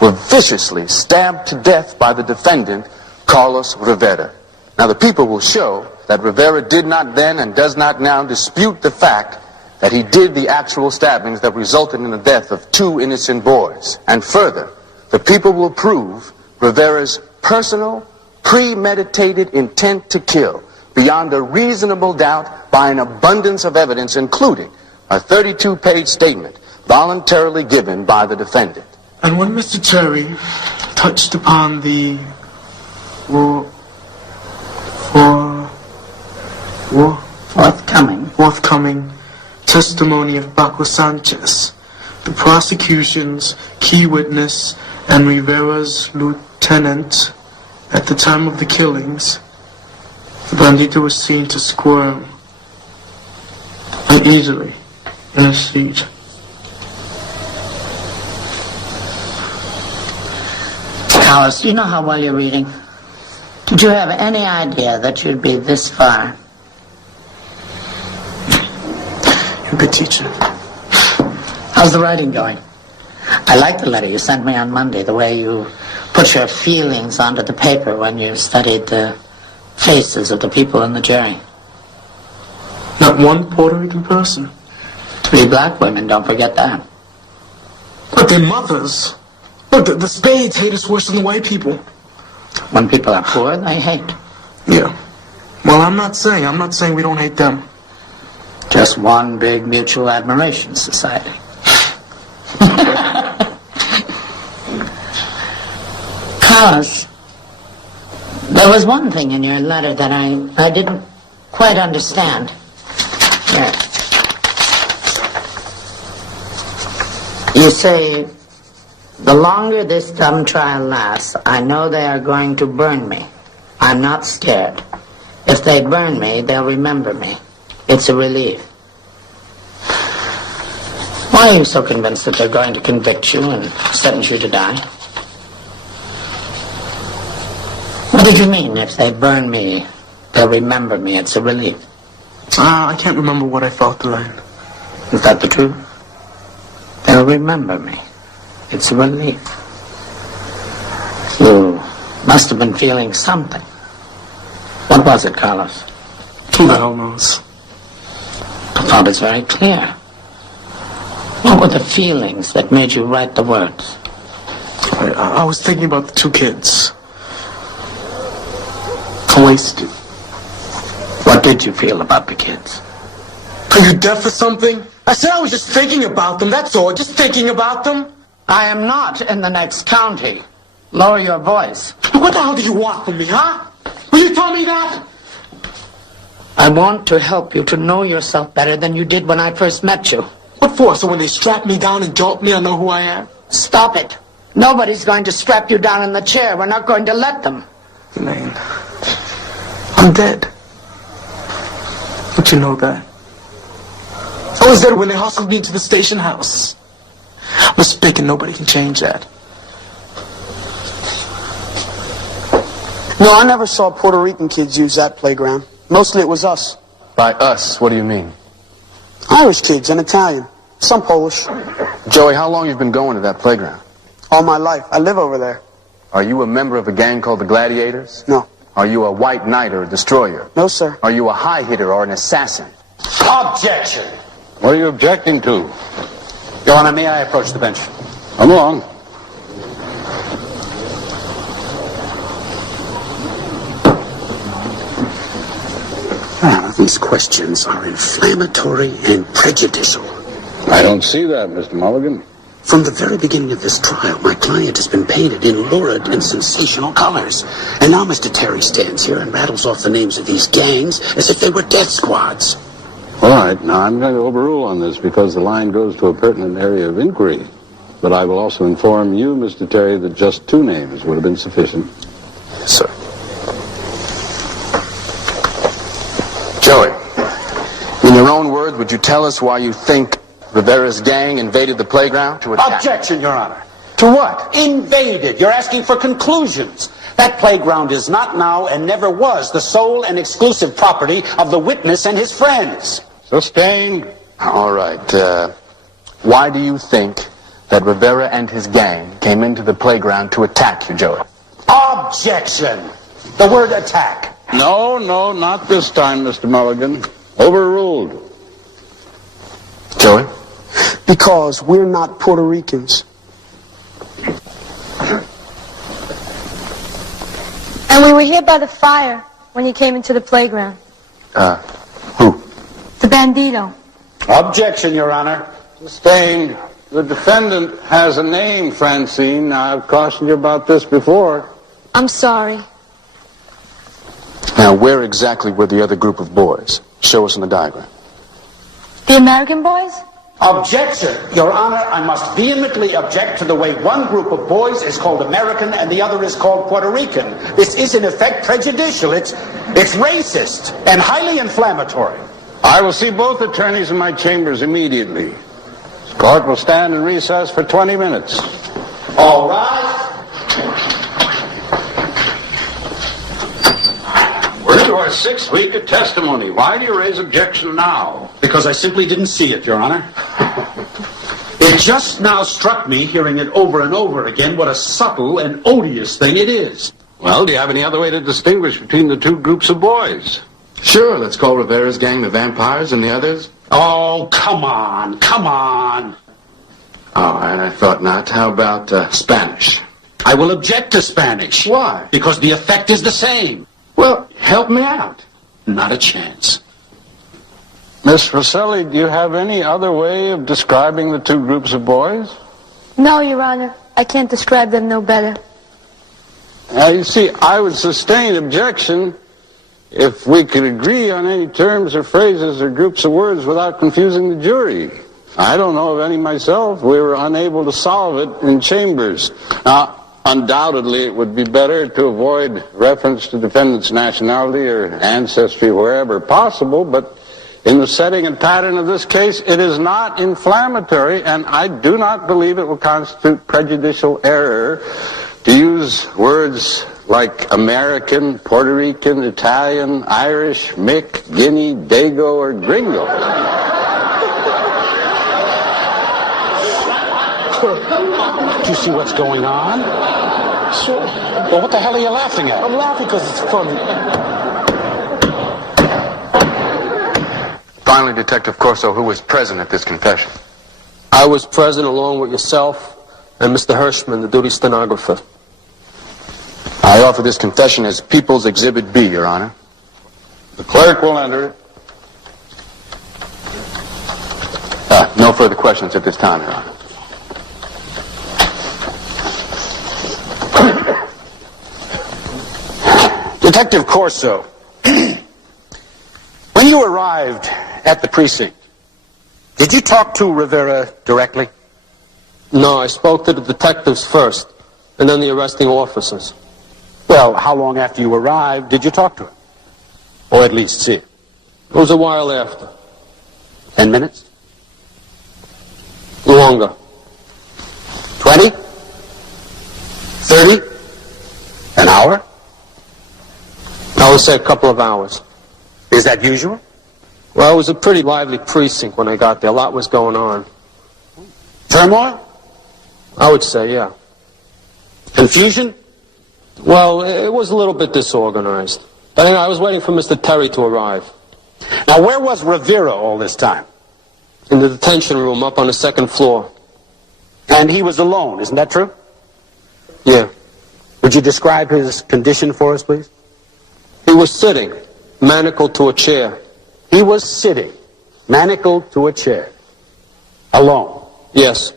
were viciously stabbed to death by the defendant, Carlos Rivera. Now, the people will show that Rivera did not then and does not now dispute the fact that he did the actual stabbings that resulted in the death of 2 innocent boys. And further, the people will prove Rivera's personal, premeditated intent to kill beyond a reasonable doubt by an abundance of evidence, including a 32-page statement voluntarily given by the defendant. And when Mr. Terry touched upon the forthcoming testimony of Paco Sanchez, the prosecution's key witness and Rivera's lieutenant at the time of the killings, the bandito was seen to squirm uneasily in his seat. Carlos, do you know how well you're reading? Did you have any idea that you'd be this far? You're a good teacher. How's the writing going? I like the letter you sent me on Monday, the way you put your feelings onto the paper when you studied the faces of the people in the jury. Not one Puerto Rican person. 3 black women, don't forget that. But their mothers. Look, the Spades hate us worse than the white people. When people are poor, they hate. Yeah. Well, I'm not saying we don't hate them. Just one big mutual admiration society. Carlos, there was one thing in your letter that I didn't quite understand. Here. You say, the longer this dumb trial lasts, I know they are going to burn me. I'm not scared. If they burn me, they'll remember me. It's a relief. Why are you so convinced that they're going to convict you and sentence you to die? What did you mean, if they burn me, they'll remember me? It's a relief. I can't remember what I felt, Elaine. Is that the truth? They'll remember me. It's a relief. You must have been feeling something. What was it, Carlos? Who the hell knows? I thought it's very clear. What were the feelings that made you write the words? I was thinking about the 2 kids. Wasted. What did you feel about the kids? Are you deaf or something? I said I was just thinking about them, that's all. Just thinking about them. I am not in the next county. Lower your voice. What the hell do you want from me, huh? Will you tell me that? I want to help you to know yourself better than you did when I first met you. What for? So when they strap me down and jolt me, I know who I am? Stop it. Nobody's going to strap you down in the chair. We're not going to let them. Elaine, I'm dead. But you know that. I was dead when they hustled me into the station house. I was big and nobody can change that. No, I never saw Puerto Rican kids use that playground. Mostly it was us. By us, what do you mean? Irish kids and Italian. Some Polish. Joey, how long you've been going to that playground? All my life. I live over there. Are you a member of a gang called the Gladiators? No. Are you a white knight or a destroyer? No, sir. Are you a high hitter or an assassin? Objection! What are you objecting to? Your Honor, may I approach the bench? Come along. These questions are inflammatory and prejudicial. I don't see that, Mr. Mulligan. From the very beginning of this trial, my client has been painted in lurid and sensational colors. And now Mr. Terry stands here and rattles off the names of these gangs as if they were death squads. All right, now I'm going to overrule on this because the line goes to a pertinent area of inquiry. But I will also inform you, Mr. Terry, that just 2 names would have been sufficient. Yes, sir. Joey, in your own words, would you tell us why you think Rivera's gang invaded the playground to attack? Objection, Your Honor. To what? Invaded. You're asking for conclusions. That playground is not now and never was the sole and exclusive property of the witness and his friends. Sustained. All right. Why do you think that Rivera and his gang came into the playground to attack you, Joey? Objection. The word attack. No, not this time, Mr. Mulligan. Overruled. Joey? Because we're not Puerto Ricans. And we were here by the fire when he came into the playground. Who? The bandito. Objection, Your Honor. Sustained. The defendant has a name, Francine. Now, I've cautioned you about this before. I'm sorry. Now, where exactly were the other group of boys? Show us in the diagram. The American boys? Objection, Your Honor. I must vehemently object to the way one group of boys is called American and the other is called Puerto Rican. This is, in effect, prejudicial. It's racist and highly inflammatory. I will see both attorneys in my chambers immediately. This court will stand in recess for 20 minutes. All right. We're to our 6th week of testimony. Why do you raise objection now? Because I simply didn't see it, Your Honor. It just now struck me, hearing it over and over again, what a subtle and odious thing it is. Well, do you have any other way to distinguish between the 2 groups of boys? Sure, let's call Rivera's gang the vampires and the others. Oh, come on. All right, I thought not. How about Spanish? I will object to Spanish. Why? Because the effect is the same. Well, help me out. Not a chance. Miss Rosselli, do you have any other way of describing the 2 groups of boys? No, Your Honor. I can't describe them no better. Now, you see, I would sustain objection if we could agree on any terms or phrases or groups of words without confusing the jury. I don't know of any myself. We were unable to solve it in chambers. Now, undoubtedly, it would be better to avoid reference to defendant's nationality or ancestry wherever possible, but in the setting and pattern of this case, it is not inflammatory, and I do not believe it will constitute prejudicial error to use words like American, Puerto Rican, Italian, Irish, Mick, Guinea, Dago, or Gringo. Do you see what's going on? Sure. Well, what the hell are you laughing at? I'm laughing because it's funny. Finally, Detective Corso, who was present at this confession? I was present along with yourself and Mr. Hirschman, the duty stenographer. I offer this confession as People's Exhibit B, Your Honor. The clerk will enter it. No further questions at this time, Your Honor. Detective Corso, when you arrived at the precinct, did you talk to Rivera directly? No, I spoke to the detectives first, and then the arresting officers. Well, how long after you arrived did you talk to him? Or at least see him? It was a while after. 10 minutes? Longer. 20? 30? An hour? I would say a couple of hours. Is that usual? Well, it was a pretty lively precinct when I got there. A lot was going on. Turmoil? I would say, yeah. Confusion? Well, it was a little bit disorganized. But anyway, I was waiting for Mr. Terry to arrive. Now, where was Rivera all this time? In the detention room up on the second floor. And he was alone, isn't that true? Yeah. Would you describe his condition for us, please? He was sitting, manacled to a chair. He was sitting, manacled to a chair. Alone? Yes.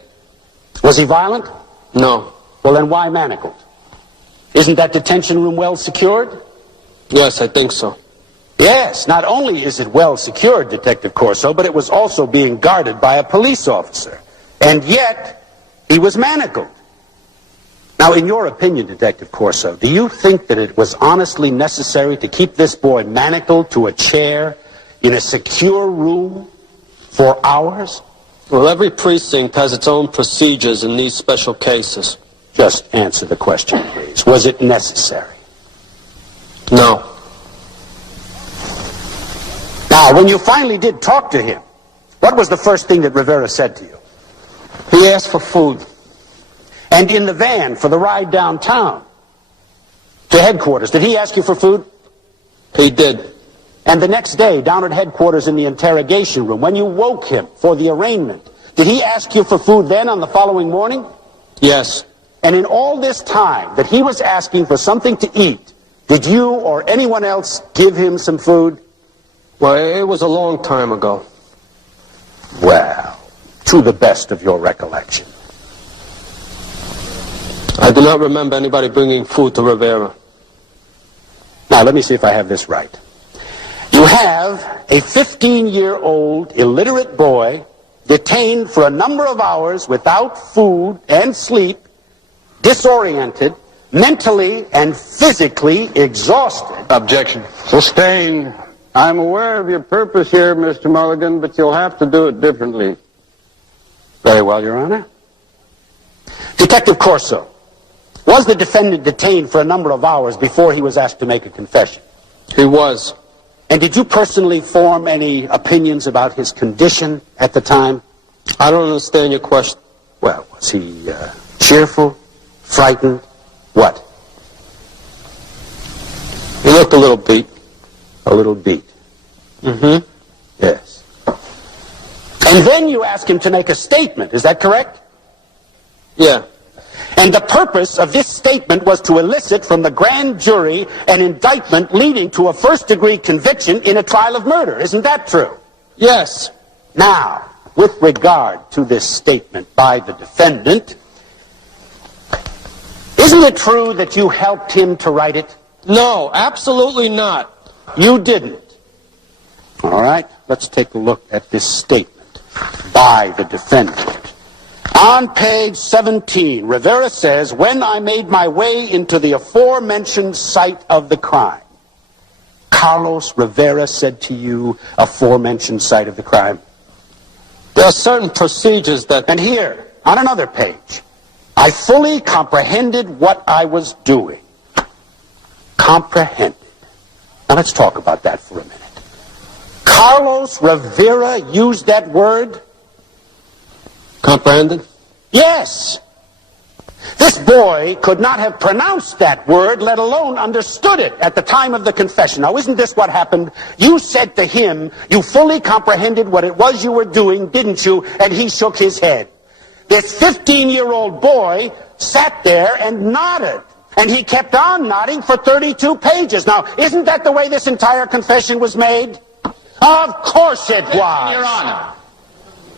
Was he violent? No. Well, then why manacled? Isn't that detention room well secured? Yes, I think so. Yes, not only is it well secured, Detective Corso, but it was also being guarded by a police officer. And yet, he was manacled. Now, in your opinion, Detective Corso, do you think that it was honestly necessary to keep this boy manacled to a chair in a secure room for hours? Well, every precinct has its own procedures in these special cases. Just answer the question, please. Was it necessary? No. Now, when you finally did talk to him, what was the first thing that Rivera said to you? He asked for food. And in the van for the ride downtown to headquarters, did he ask you for food? He did. And the next day, down at headquarters in the interrogation room, when you woke him for the arraignment, did he ask you for food then on the following morning? Yes. And in all this time that he was asking for something to eat, did you or anyone else give him some food? Well, it was a long time ago. Well, to the best of your recollection. I do not remember anybody bringing food to Rivera. Now, let me see if I have this right. You have a 15-year-old illiterate boy detained for a number of hours without food and sleep, disoriented, mentally and physically exhausted. Objection. Sustained. I'm aware of your purpose here, Mr. Mulligan, but you'll have to do it differently. Very well, Your Honor. Detective Corso, was the defendant detained for a number of hours before he was asked to make a confession? He was. And did you personally form any opinions about his condition at the time? I don't understand your question. Well, was he cheerful, frightened, what? He looked a little beat. A little beat. Mm-hmm. Yes. And then you ask him to make a statement, is that correct? Yeah. And the purpose of this statement was to elicit from the grand jury an indictment leading to a first-degree conviction in a trial of murder. Isn't that true? Yes. Now, with regard to this statement by the defendant, isn't it true that you helped him to write it? No, absolutely not. You didn't. All right, let's take a look at this statement by the defendant. On page 17, Rivera says, when I made my way into the aforementioned site of the crime. Carlos Rivera said to you, aforementioned site of the crime? There are certain procedures that... And here, on another page, I fully comprehended what I was doing. Comprehended. Now let's talk about that for a minute. Carlos Rivera used that word? Comprehended? Yes. This boy could not have pronounced that word, let alone understood it at the time of the confession. Now, isn't this what happened? You said to him, you fully comprehended what it was you were doing, didn't you? And he shook his head. This 15-year-old boy sat there and nodded. And he kept on nodding for 32 pages. Now, isn't that the way this entire confession was made? Of course it was. Your Honor.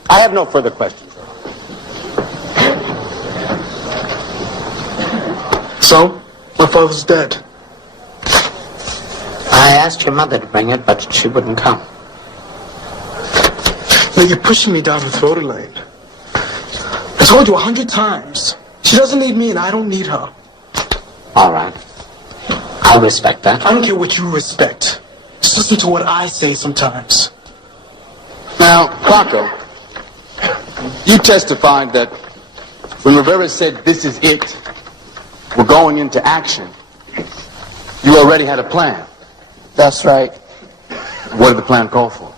I have no further questions. So, my father's dead. I asked your mother to bring it, but she wouldn't come. Now you're pushing me down the throat lane. I told you 100 times. She doesn't need me and I don't need her. All right. I'll respect that. I don't care what you respect. Just listen to what I say sometimes. Now, Rocco, you testified that when Rivera said, this is it, we're going into action, you already had a plan. That's right. What did the plan call for?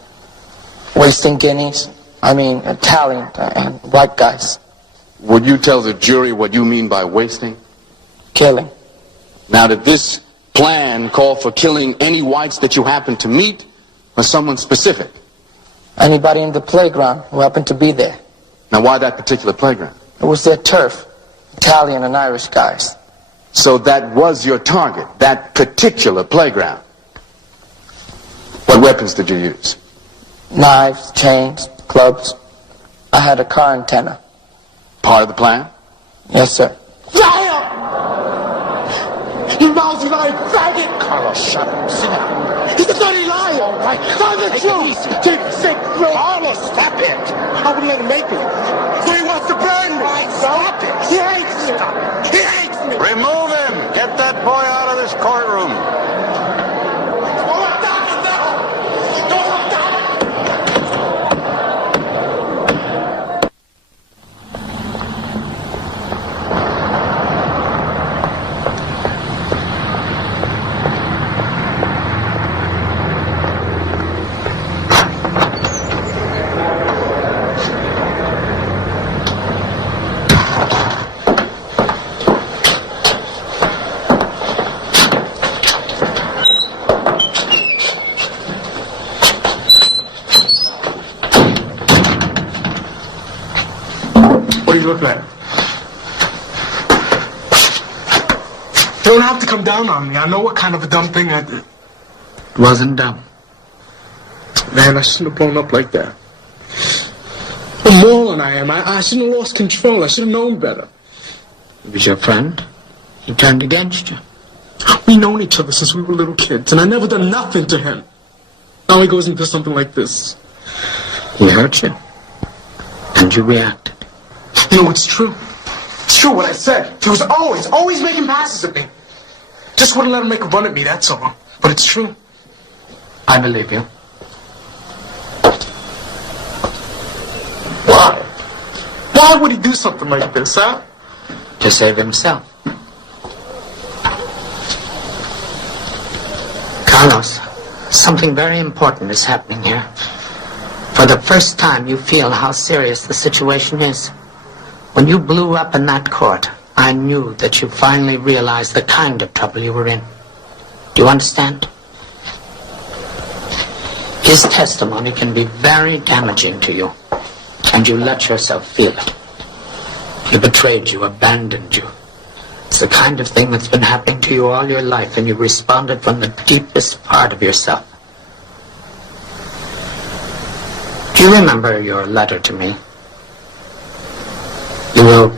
Wasting guineas. Italian and white guys. Would you tell the jury what you mean by wasting? Killing. Now, did this plan call for killing any whites that you happened to meet, or someone specific? Anybody in the playground who happened to be there. Now, why that particular playground? It was their turf. Italian and Irish guys. So that was your target, that particular playground. What weapons did you use? Knives, chains, clubs. I had a car antenna. Part of the plan? Yes, sir. Liar! You mousy lying faggot! Carlos, shut up. Sit down. He's a dirty liar! All right. Tell the truth! Dick, sick, bro! Carlos, stop it! I wouldn't let him make it. So he wants to burn me! Right, stop it! He hates me! He hates me! Remove him! Get that boy out of this courtroom. What do you look like? You don't have to come down on me. I know what kind of a dumb thing I did. It wasn't dumb. Man, I shouldn't have blown up like that. I'm more than I am. I shouldn't have lost control. I should have known better. He was your friend. He turned against you. We known each other since we were little kids, and I never done nothing to him. Now he goes into something like this. He hurt you. And you reacted. You know, it's true. It's true what I said. He was always making passes at me. Just wouldn't let him make a run at me, that's all. But it's true. I believe you. Why? Why would he do something like this, huh? To save himself. Carlos, something very important is happening here. For the first time, you feel how serious the situation is. When you blew up in that court, I knew that you finally realized the kind of trouble you were in. Do you understand? His testimony can be very damaging to you, and you let yourself feel it. He betrayed you, abandoned you. It's the kind of thing that's been happening to you all your life, and you responded from the deepest part of yourself. Do you remember your letter to me? You wrote,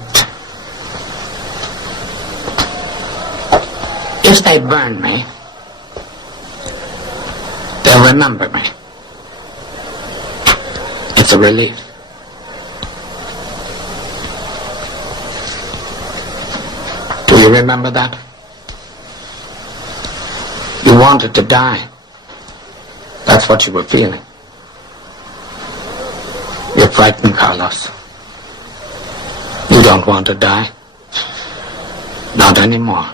if they burn me, they'll remember me. It's a relief. Do you remember that? You wanted to die. That's what you were feeling. You're frightened, Carlos. You don't want to die. Not anymore.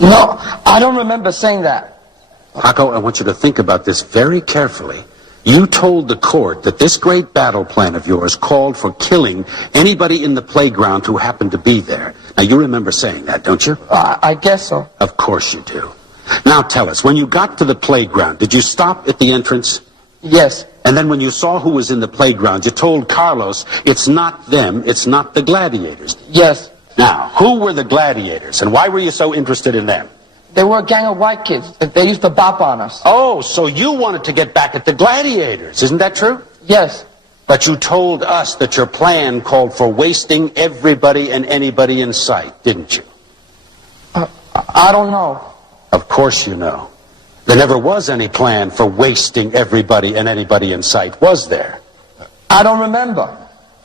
No, I don't remember saying that. Paco, I want you to think about this very carefully. You told the court that this great battle plan of yours called for killing anybody in the playground who happened to be there. Now, you remember saying that, don't you? I guess so. Of course you do. Now tell us, when you got to the playground, did you stop at the entrance? Yes. And then when you saw who was in the playground, you told Carlos, it's not them, it's not the gladiators. Yes. Now, who were the gladiators, and why were you so interested in them? They were a gang of white kids. They used to bop on us. Oh, so you wanted to get back at the gladiators, isn't that true? Yes. But you told us that your plan called for wasting everybody and anybody in sight, didn't you? I don't know. Of course you know. There never was any plan for wasting everybody and anybody in sight, was there? I don't remember.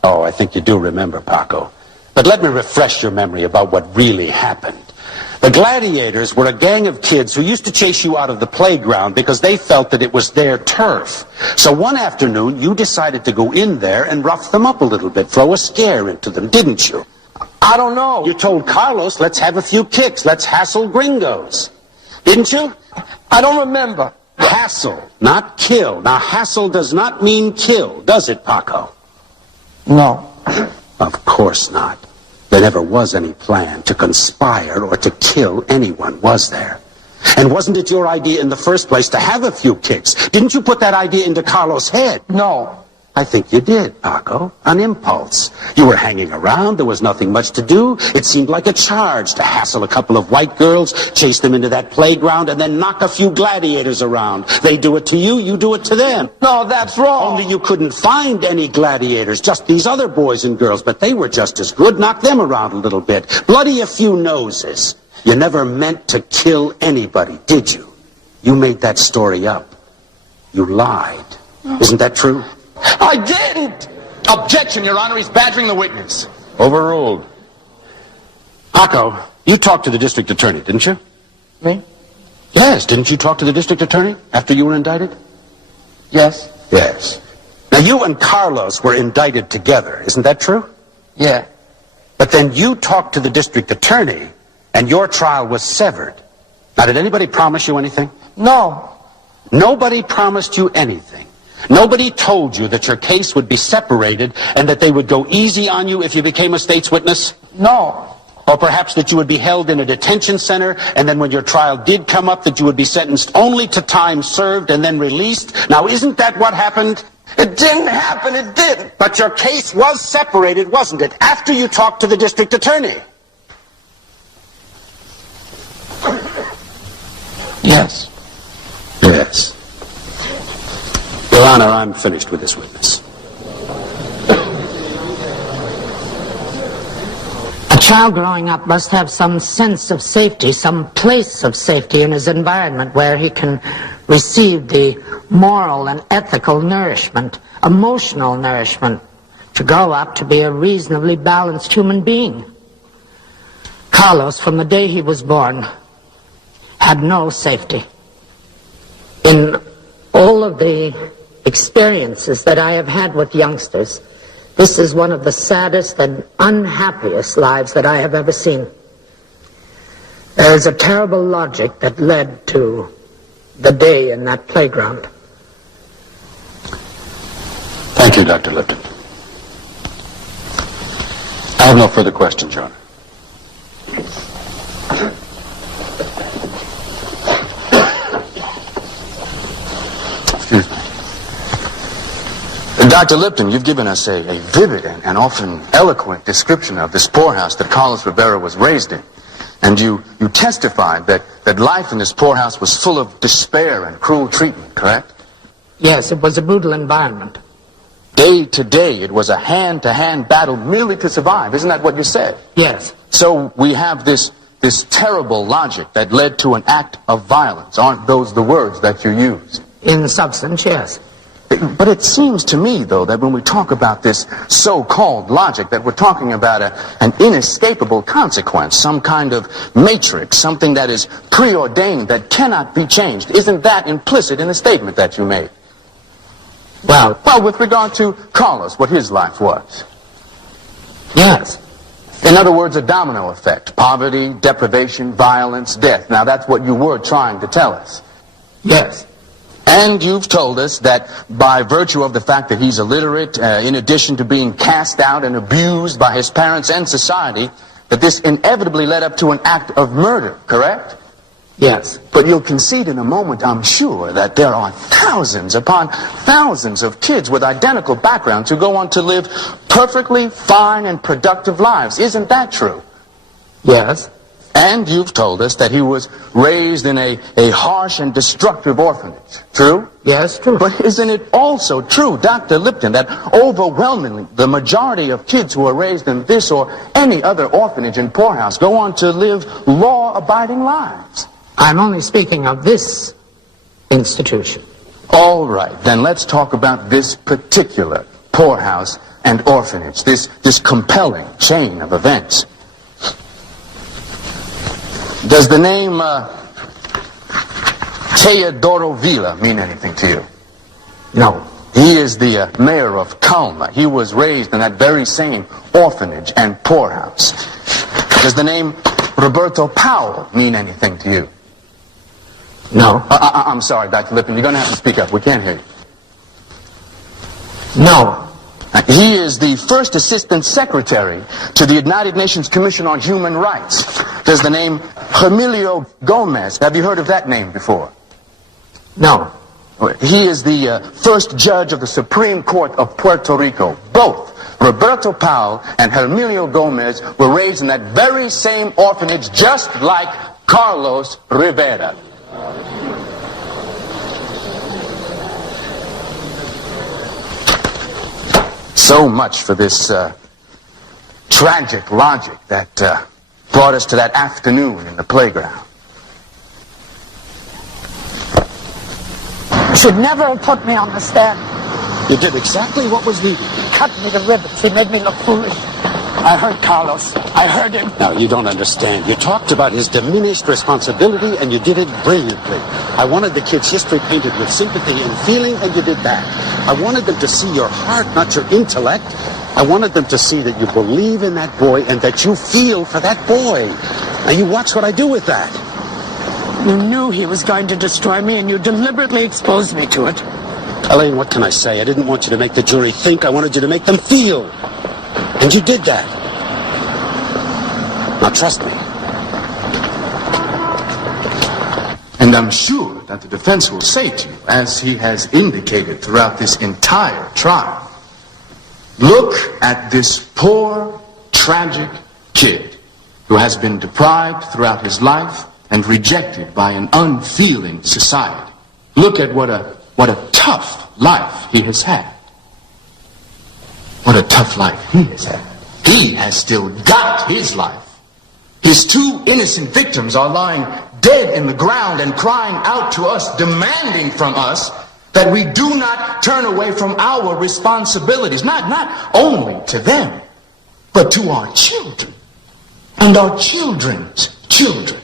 Oh, I think you do remember, Paco. But let me refresh your memory about what really happened. The Gladiators were a gang of kids who used to chase you out of the playground because they felt that it was their turf. So one afternoon, you decided to go in there and rough them up a little bit, throw a scare into them, didn't you? I don't know. You told Carlos, let's have a few kicks, let's hassle gringos. Didn't you? I don't remember. Hassle, not kill. Now, hassle does not mean kill, does it, Paco? No. Of course not. There never was any plan to conspire or to kill anyone, was there? And wasn't it your idea in the first place to have a few kicks? Didn't you put that idea into Carlos' head? No. I think you did, Paco. An impulse. You were hanging around. There was nothing much to do. It seemed like a charge to hassle a couple of white girls, chase them into that playground, and then knock a few gladiators around. They do it to you, you do it to them. No, that's wrong. Only you couldn't find any gladiators, just these other boys and girls, but they were just as good. Knock them around a little bit. Bloody a few noses. You never meant to kill anybody, did you? You made that story up. You lied. Isn't that true? I didn't! Objection, Your Honor. He's badgering the witness. Overruled. Paco, you talked to the district attorney, didn't you? Me? Yes, didn't you talk to the district attorney after you were indicted? Yes. Yes. Now, you and Carlos were indicted together, isn't that true? Yeah. But then you talked to the district attorney, and your trial was severed. Now, did anybody promise you anything? No. Nobody promised you anything. Nobody told you that your case would be separated and that they would go easy on you if you became a state's witness? No. Or perhaps that you would be held in a detention center, and then when your trial did come up, that you would be sentenced only to time served and then released? Now, isn't that what happened? It didn't happen, it didn't. But your case was separated, wasn't it, after you talked to the district attorney? Yes. Yes. Your Honor, I'm finished with this witness. A child growing up must have some sense of safety, some place of safety in his environment where he can receive the moral and ethical nourishment, emotional nourishment, to grow up to be a reasonably balanced human being. Carlos, from the day he was born, had no safety. In all of the experiences that I have had with youngsters, this is one of the saddest and unhappiest lives that I have ever seen. There is a terrible logic that led to the day in that playground. Thank you, Dr. Lipton. I have no further questions, Your Honor. Excuse me. Dr. Lipton, you've given us a vivid and often eloquent description of this poorhouse that Carlos Rivera was raised in. And you testified that life in this poorhouse was full of despair and cruel treatment, correct? Yes, it was a brutal environment. Day to day, it was a hand-to-hand battle merely to survive. Isn't that what you said? Yes. So we have this terrible logic that led to an act of violence. Aren't those the words that you used? In substance, yes. But it seems to me, though, that when we talk about this so-called logic, that we're talking about an inescapable consequence, some kind of matrix, something that is preordained, that cannot be changed. Isn't that implicit in the statement that you made? Well, with regard to Carlos, what his life was. Yes. In other words, a domino effect. Poverty, deprivation, violence, death. Now, that's what you were trying to tell us. Yes. And you've told us that by virtue of the fact that he's illiterate, in addition to being cast out and abused by his parents and society, that this inevitably led up to an act of murder, correct? Yes. But you'll concede in a moment, I'm sure, that there are thousands upon thousands of kids with identical backgrounds who go on to live perfectly fine and productive lives. Isn't that true? Yes. And you've told us that he was raised in a harsh and destructive orphanage. True? Yes, true. But isn't it also true, Dr. Lipton, that overwhelmingly the majority of kids who are raised in this or any other orphanage and poorhouse go on to live law-abiding lives? I'm only speaking of this institution. All right, then let's talk about this particular poorhouse and orphanage, this compelling chain of events. Does the name Teodoro Villa mean anything to you? No. He is the mayor of Calma. He was raised in that very same orphanage and poorhouse. Does the name Roberto Powell mean anything to you? No. I'm sorry, Dr. Lippman. You're going to have to speak up. We can't hear you. No. He is the first assistant secretary to the United Nations Commission on Human Rights. Does the name Emilio Gomez, have you heard of that name before? No. He is the first judge of the Supreme Court of Puerto Rico. Both Roberto Powell and Emilio Gomez were raised in that very same orphanage, just like Carlos Rivera. So much for this tragic logic that brought us to that afternoon in the playground. You should never have put me on the stand. You did exactly what was needed. He cut me to ribbons. He made me look foolish. I heard Carlos. I heard him. Now, you don't understand. You talked about his diminished responsibility, and you did it brilliantly. I wanted the kids' history painted with sympathy and feeling, and you did that. I wanted them to see your heart, not your intellect. I wanted them to see that you believe in that boy and that you feel for that boy. Now, you watch what I do with that. You knew he was going to destroy me, and you deliberately exposed me to it. Elaine, what can I say? I didn't want you to make the jury think. I wanted you to make them feel. And you did that. Now, trust me. And I'm sure that the defense will say to you, as he has indicated throughout this entire trial, look at this poor, tragic kid who has been deprived throughout his life and rejected by an unfeeling society. Look at what a tough life he has had. What a tough life he has had. He has still got his life. His two innocent victims are lying dead in the ground and crying out to us, demanding from us that we do not turn away from our responsibilities, not only to them, but to our children and our children's children.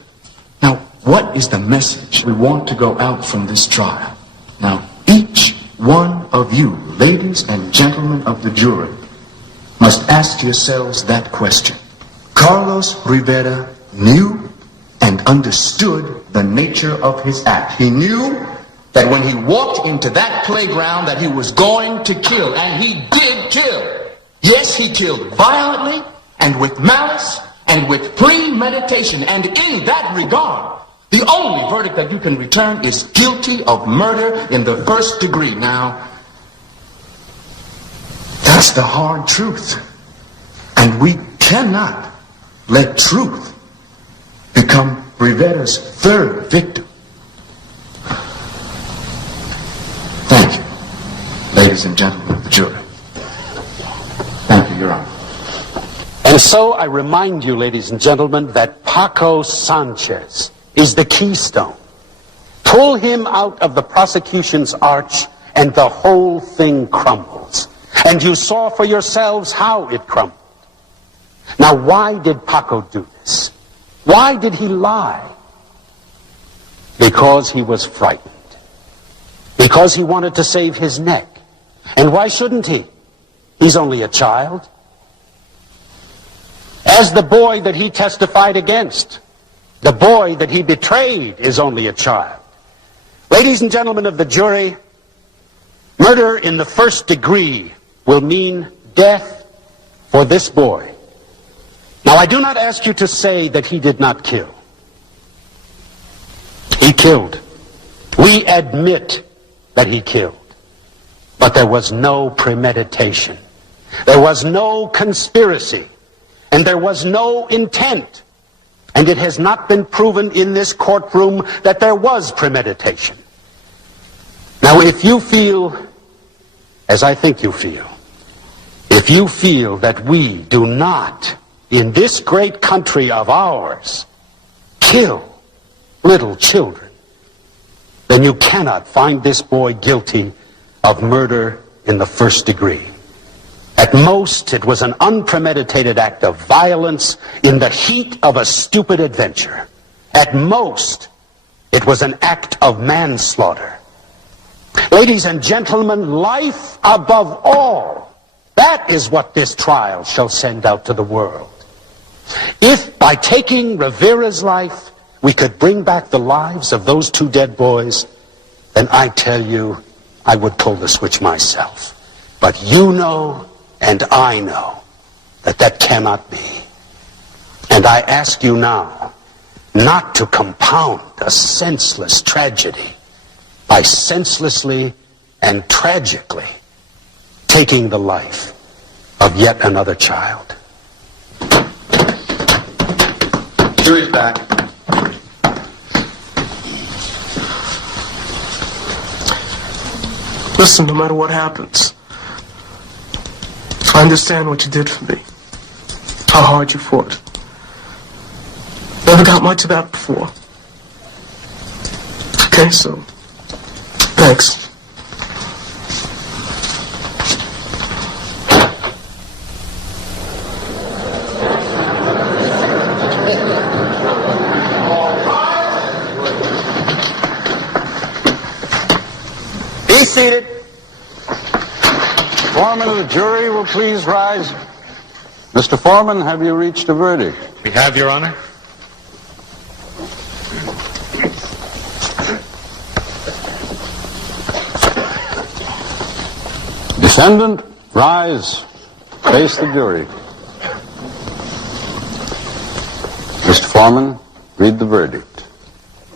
Now, what is the message we want to go out from this trial? Now, each one of you, ladies and gentlemen of the jury, must ask yourselves that question. Carlos Rivera knew and understood the nature of his act. He knew that when he walked into that playground that he was going to kill, and he did kill. Yes, he killed violently and with malice and with premeditation, and in that regard, the only verdict that you can return is guilty of murder in the first degree. Now, that's the hard truth. And we cannot let truth become Rivera's third victim. Thank you, ladies and gentlemen of the jury. Thank you, Your Honor. And so I remind you, ladies and gentlemen, that Paco Sanchez is the keystone. Pull him out of the prosecution's arch and the whole thing crumbles. And you saw for yourselves how it crumbled. Now, why did Paco do this? Why did he lie? Because he was frightened. Because he wanted to save his neck. And why shouldn't he? He's only a child. As the boy that he testified against, the boy that he betrayed is only a child. Ladies and gentlemen of the jury, murder in the first degree will mean death for this boy. Now, I do not ask you to say that he did not kill. He killed. We admit that he killed. But there was no premeditation. There was no conspiracy. And there was no intent. And it has not been proven in this courtroom that there was premeditation. Now, if you feel, as I think you feel, if you feel that we do not, in this great country of ours, kill little children, then you cannot find this boy guilty of murder in the first degree. At most, it was an unpremeditated act of violence in the heat of a stupid adventure. At most, it was an act of manslaughter. Ladies and gentlemen, life above all. That is what this trial shall send out to the world. If by taking Rivera's life, we could bring back the lives of those 2 dead boys, then I tell you, I would pull the switch myself. But you know, and I know, that that cannot be. And I ask you now, not to compound a senseless tragedy by senselessly and tragically taking the life of yet another child. Jury's back. Listen, no matter what happens, I understand what you did for me, how hard you fought. Never got much of that before. Okay, so, thanks. Be seated. Foreman of the jury will please rise. Mr. Foreman, have you reached a verdict? We have, Your Honor. Defendant, rise. Face the jury. Mr. Foreman, read the verdict.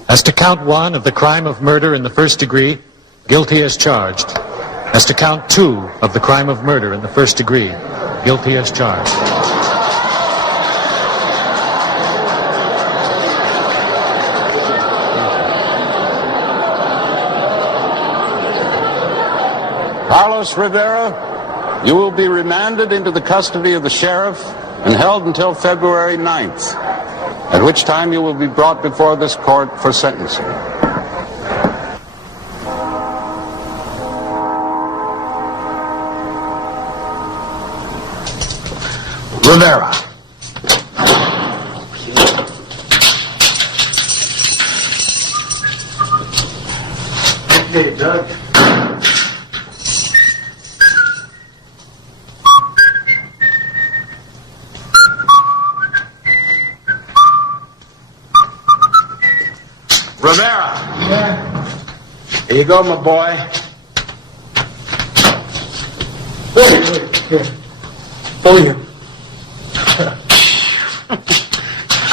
As to count 1 of the crime of murder in the first degree, guilty as charged. As to count 2 of the crime of murder in the first degree, guilty as charged. Carlos Rivera, you will be remanded into the custody of the sheriff and held until February 9th, at which time you will be brought before this court for sentencing. Rivera. Hey, Doug. Rivera. Yeah. Here you go, my boy. Wait, here. William.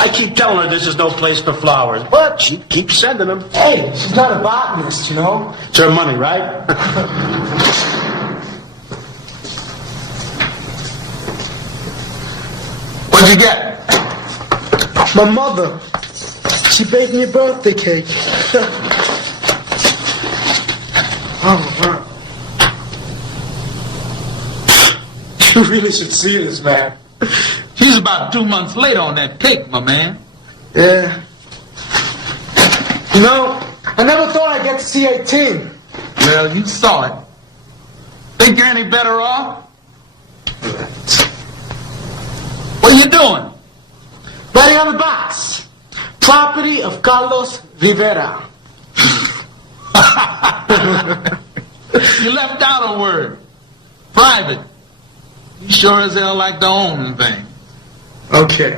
I keep telling her this is no place for flowers, but she keeps sending them. Hey, she's not a botanist, you know? It's her money, right? What'd you get? My mother. She baked me a birthday cake. Oh, wow. You really should see this, man. She's about 2 months late on that cake, my man. Yeah. You know, I never thought I'd get to see 18. Well, you saw it. Think you're any better off? What are you doing? Writing on the box. Property of Carlos Rivera. You left out a word. Private. You sure as hell like to own things. Okay.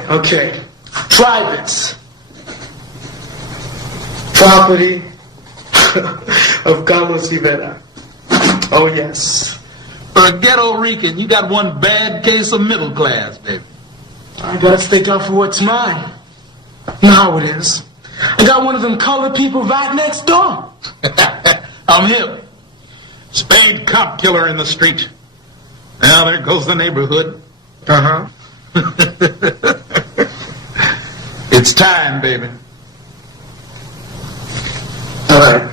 Private. Property of Carlos Rivera. Oh, yes. For a ghetto Rican, you got one bad case of middle class, baby. I gotta stick up for what's mine. You know how it is. I got one of them colored people right next door. I'm hip. Spade cop killer in the street. Well, there goes the neighborhood. Uh-huh. It's time, baby. All right.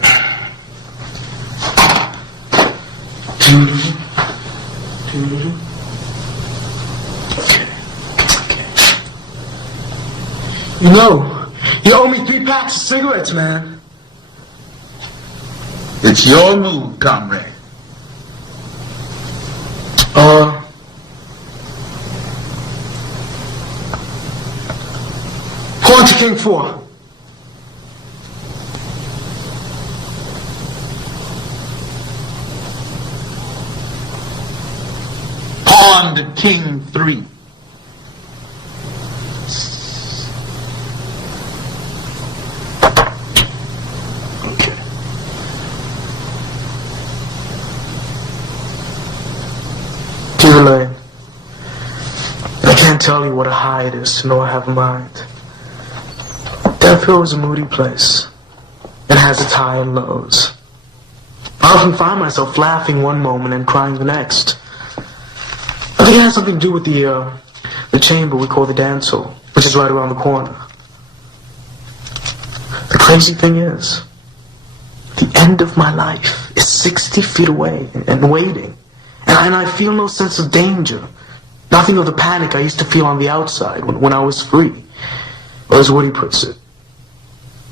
You know, you owe me 3 packs of cigarettes, man. It's your move, comrade. What's King for? under King 3. Dear Elaine, I can't tell you what a high it is to know I have a mind. Death Row is a moody place. It has its high and lows. I often find myself laughing one moment and crying the next. I think it has something to do with the chamber we call the dance hall, which is right around the corner. The crazy thing is, the end of my life is 60 feet away and waiting. And I feel no sense of danger. Nothing of the panic I used to feel on the outside when I was free. Or as Woody puts it,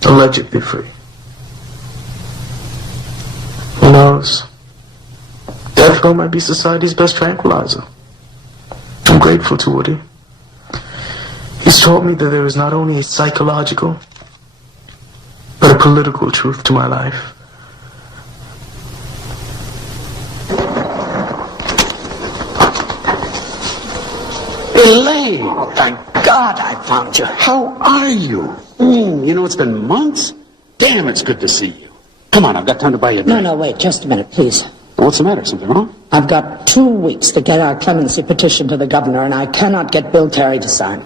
allegedly free. Who knows? Death row might be society's best tranquilizer. I'm grateful to Woody. He's taught me that there is not only a psychological, but a political truth to my life. Elaine! Oh, thank God I found you. How are you? You know, it's been months. Damn, it's good to see you. Come on, I've got time to buy you a drink. No, wait, just a minute, please. What's the matter? Something wrong? I've got 2 weeks to get our clemency petition to the governor, and I cannot get Bill Terry to sign.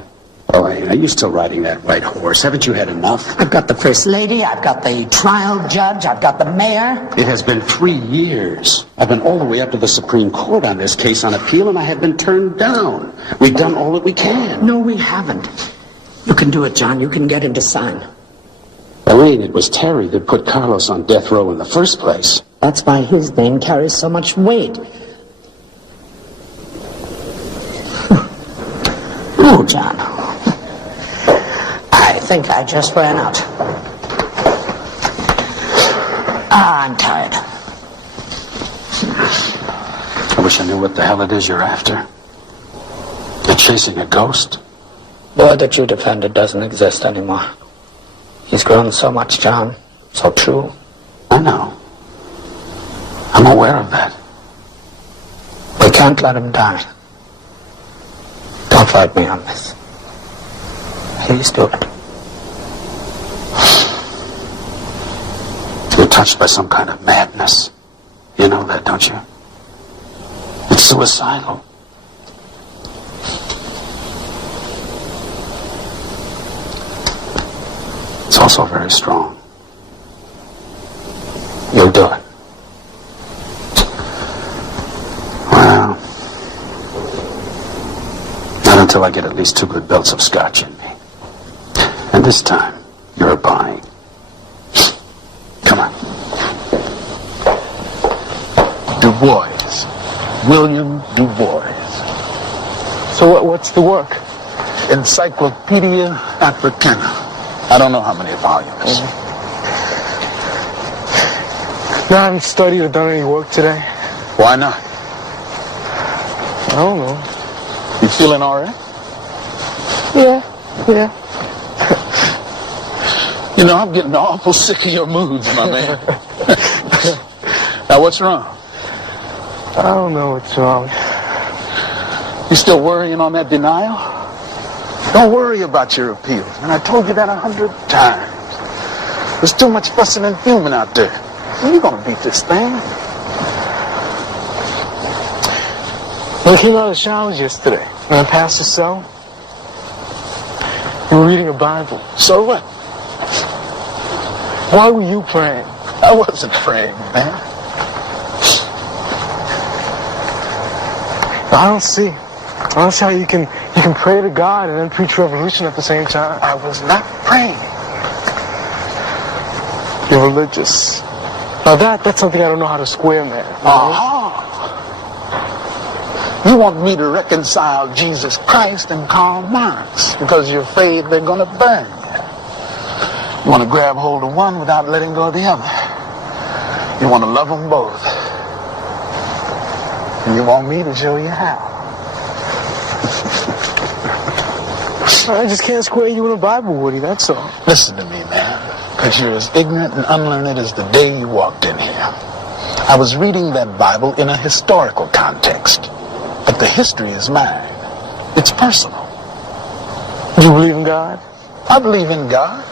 Oh, hey, are you still riding that white horse? Haven't you had enough? I've got the First Lady, I've got the trial judge, I've got the mayor. It has been 3 years. I've been all the way up to the Supreme Court on this case on appeal, and I have been turned down. We've done all that we can. No, we haven't. You can do it, John. You can get him to sign. Elaine, it was Terry that put Carlos on death row in the first place. That's why his name carries so much weight. Oh, John. I think I just ran out. I'm tired. I wish I knew what the hell it is you're after. You're chasing a ghost? Boy that you defended doesn't exist anymore. He's grown so much, John. So true. I know. I'm aware of that. We can't let him die. Don't fight me on this. Please do it. You're touched by some kind of madness. You know that, don't you? It's suicidal. It's also very strong. You'll do it. Well, not until I get at least 2 good belts of scotch in me. And this time, you're buying. Come on. Du Bois. William Du Bois. So what's the work? Encyclopedia Africana. I don't know how many volumes. You haven't studied or done any work today? Why not? I don't know. You feeling all right? Yeah. You know, I'm getting awful sick of your moods, my man. Now, what's wrong? I don't know what's wrong. You still worrying on that denial? Don't worry about your appeals. And I told you that 100 times. There's too much fussing and fuming out there. You're gonna beat this thing. I came out of the showers yesterday. When I passed the cell, you were reading a Bible. So what? Why were you praying? I wasn't praying, man. I don't see how you can pray to God and then preach revolution at the same time. I was not praying. You're religious. Now that's something I don't know how to square, man. You want me to reconcile Jesus Christ and Karl Marx because you're afraid they're going to burn you. You want to grab hold of one without letting go of the other. You want to love them both. And you want me to show you how. I just can't square you in the Bible, Woody, that's all. Listen to me, man. Because you're as ignorant and unlearned as the day you walked in here. I was reading that Bible in a historical context. A the history is mine. It's personal. Do you believe in God? I believe in God.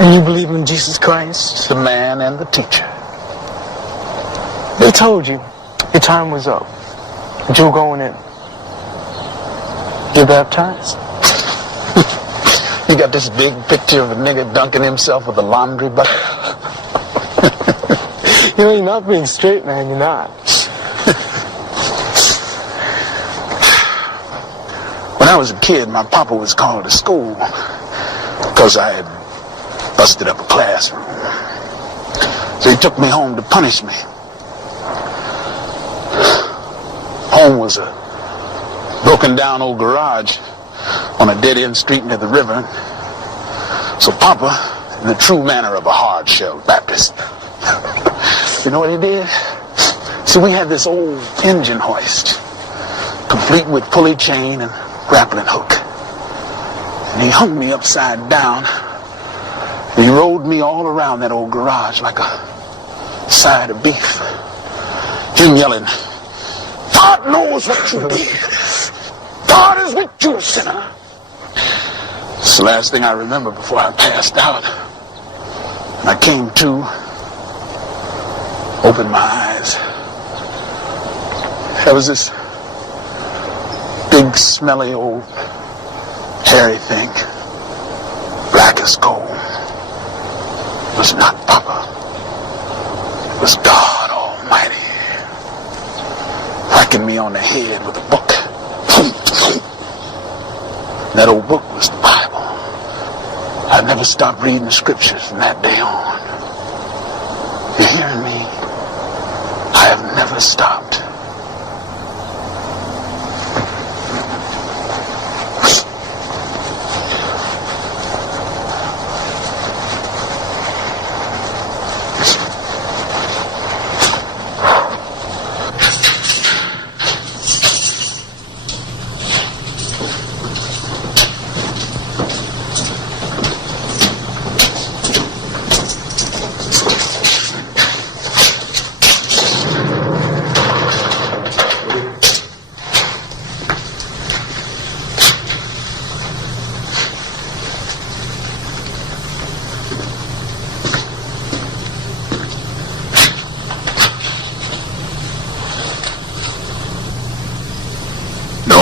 And you believe in Jesus Christ, the man and the teacher. They told you your time was up, but you were going in. You're baptized. You got this big picture of a nigga dunking himself with a laundry bucket. You know, you're not being straight, man. You're not. When I was a kid, my papa was called to school because I had busted up a classroom. So he took me home to punish me. Home was a broken down old garage on a dead-end street near the river. So Papa, in the true manner of a hard-shelled Baptist, you know what he did? See, we had this old engine hoist, complete with pulley chain and grappling hook. And he hung me upside down. And he rolled me all around that old garage like a side of beef. Him yelling, "God knows what you did. God is with you, sinner." It's the last thing I remember before I passed out. And I came to, opened my eyes. There was this big, smelly, old, hairy thing, black as coal. It was not Papa. It was God Almighty, whacking me on the head with a book. That old book was the Bible. I never stopped reading the scriptures from that day on. You hearing me? I have never stopped.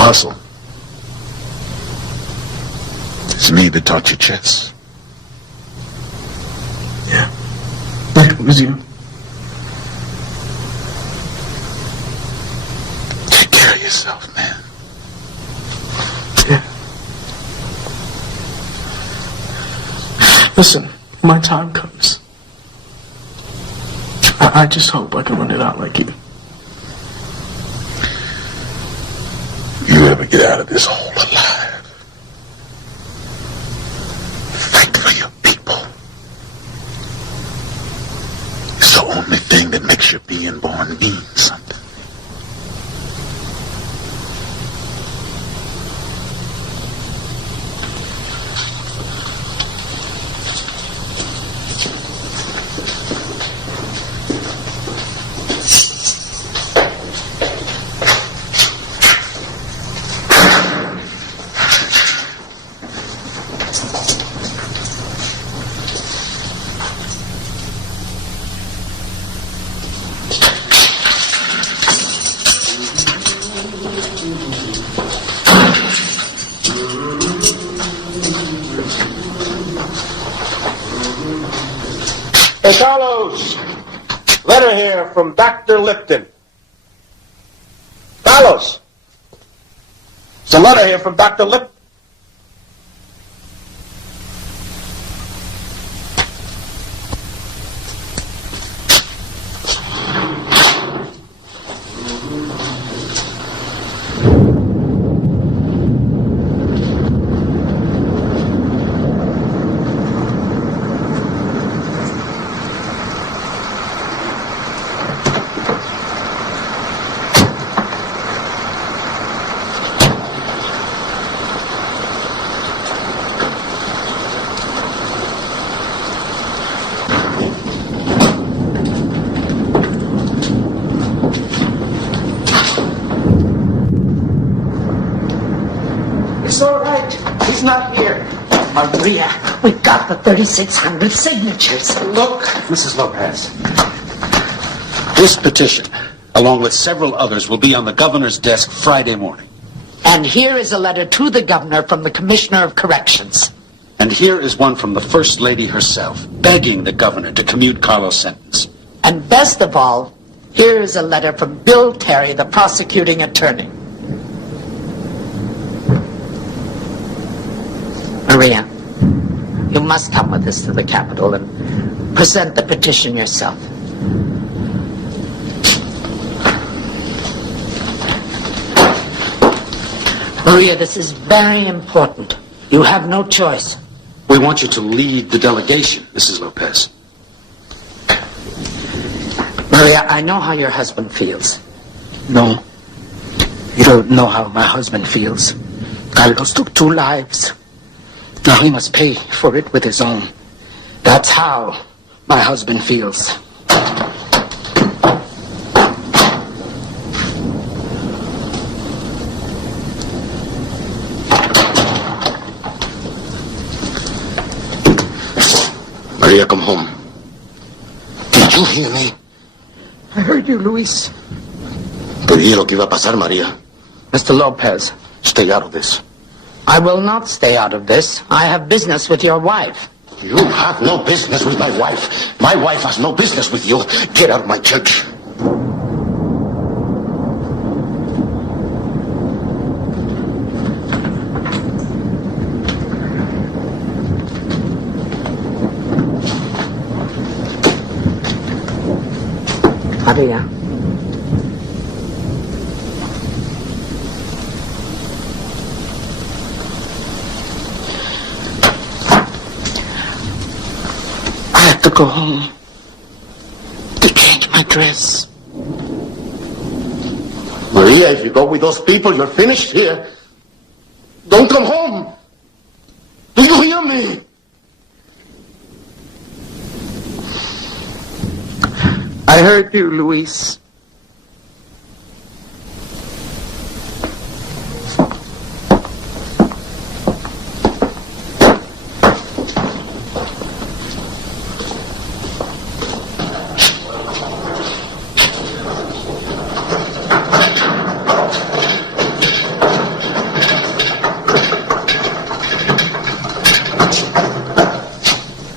Hustle. It's me that taught you chess. Yeah. It was you. Take care of yourself, man. Yeah. Listen, when my time comes, I just hope I can run it out like you. You ever get out of this hole alive? Fight for your people. It's the only thing that makes your being born mean something. Hey, Carlos, letter here from Dr. Lipton. Carlos, it's a letter here from Dr. Lipton. It's all right. He's not here. Maria, we got the 3,600 signatures. Look, Mrs. Lopez. This petition, along with several others, will be on the governor's desk Friday morning. And here is a letter to the governor from the Commissioner of Corrections. And here is one from the First Lady herself, begging the governor to commute Carlos' sentence. And best of all, here is a letter from Bill Terry, the prosecuting attorney. Maria, you must come with us to the Capitol and present the petition yourself. Maria, this is very important. You have no choice. We want you to lead the delegation, Mrs. Lopez. Maria, I know how your husband feels. No. You don't know how my husband feels. Carlos took 2 lives. Now he must pay for it with his own. That's how my husband feels. Maria, come home. Did you hear me? I heard you, Luis. Te dije lo que iba a pasar, Maria. Mr. Lopez. Stay out of this. I will not stay out of this. I have business with your wife. You have no business with my wife. My wife has no business with you. Get out of my church. Maria. I have to go home to change my dress. Maria, if you go with those people, you're finished here. Don't come home. Do you hear me? I heard you, Luis.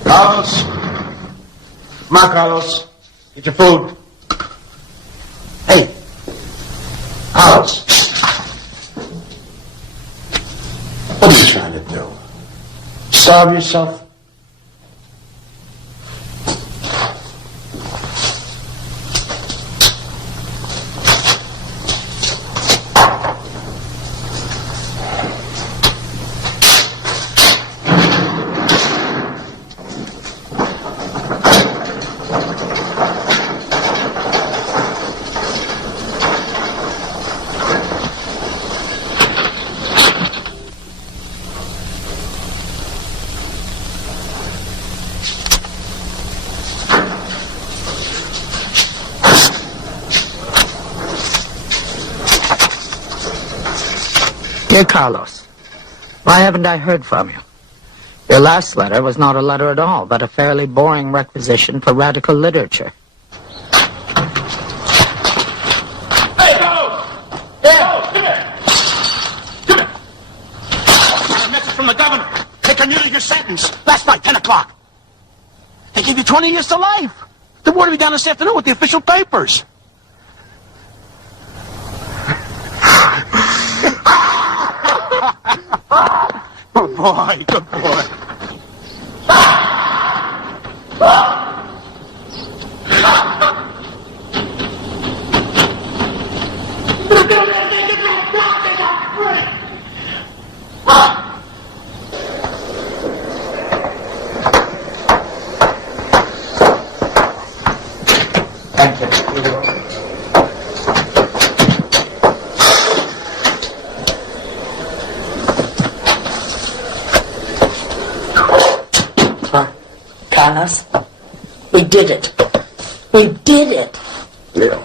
Carlos. Come on, Carlos. Get your food. Hey. Carlos. What are you trying to do? Starve yourself? Dear Carlos, why haven't I heard from you? Your last letter was not a letter at all, but a fairly boring requisition for radical literature. Hey, Carlos! Carlos, come here! Come here! A message from the governor. They commuted your sentence last night, 10 o'clock. They gave you 20 years to life. The word will be down this afternoon with the official papers. Good boy, good boy. Thank you. Carlos, we did it. We did it. Yeah.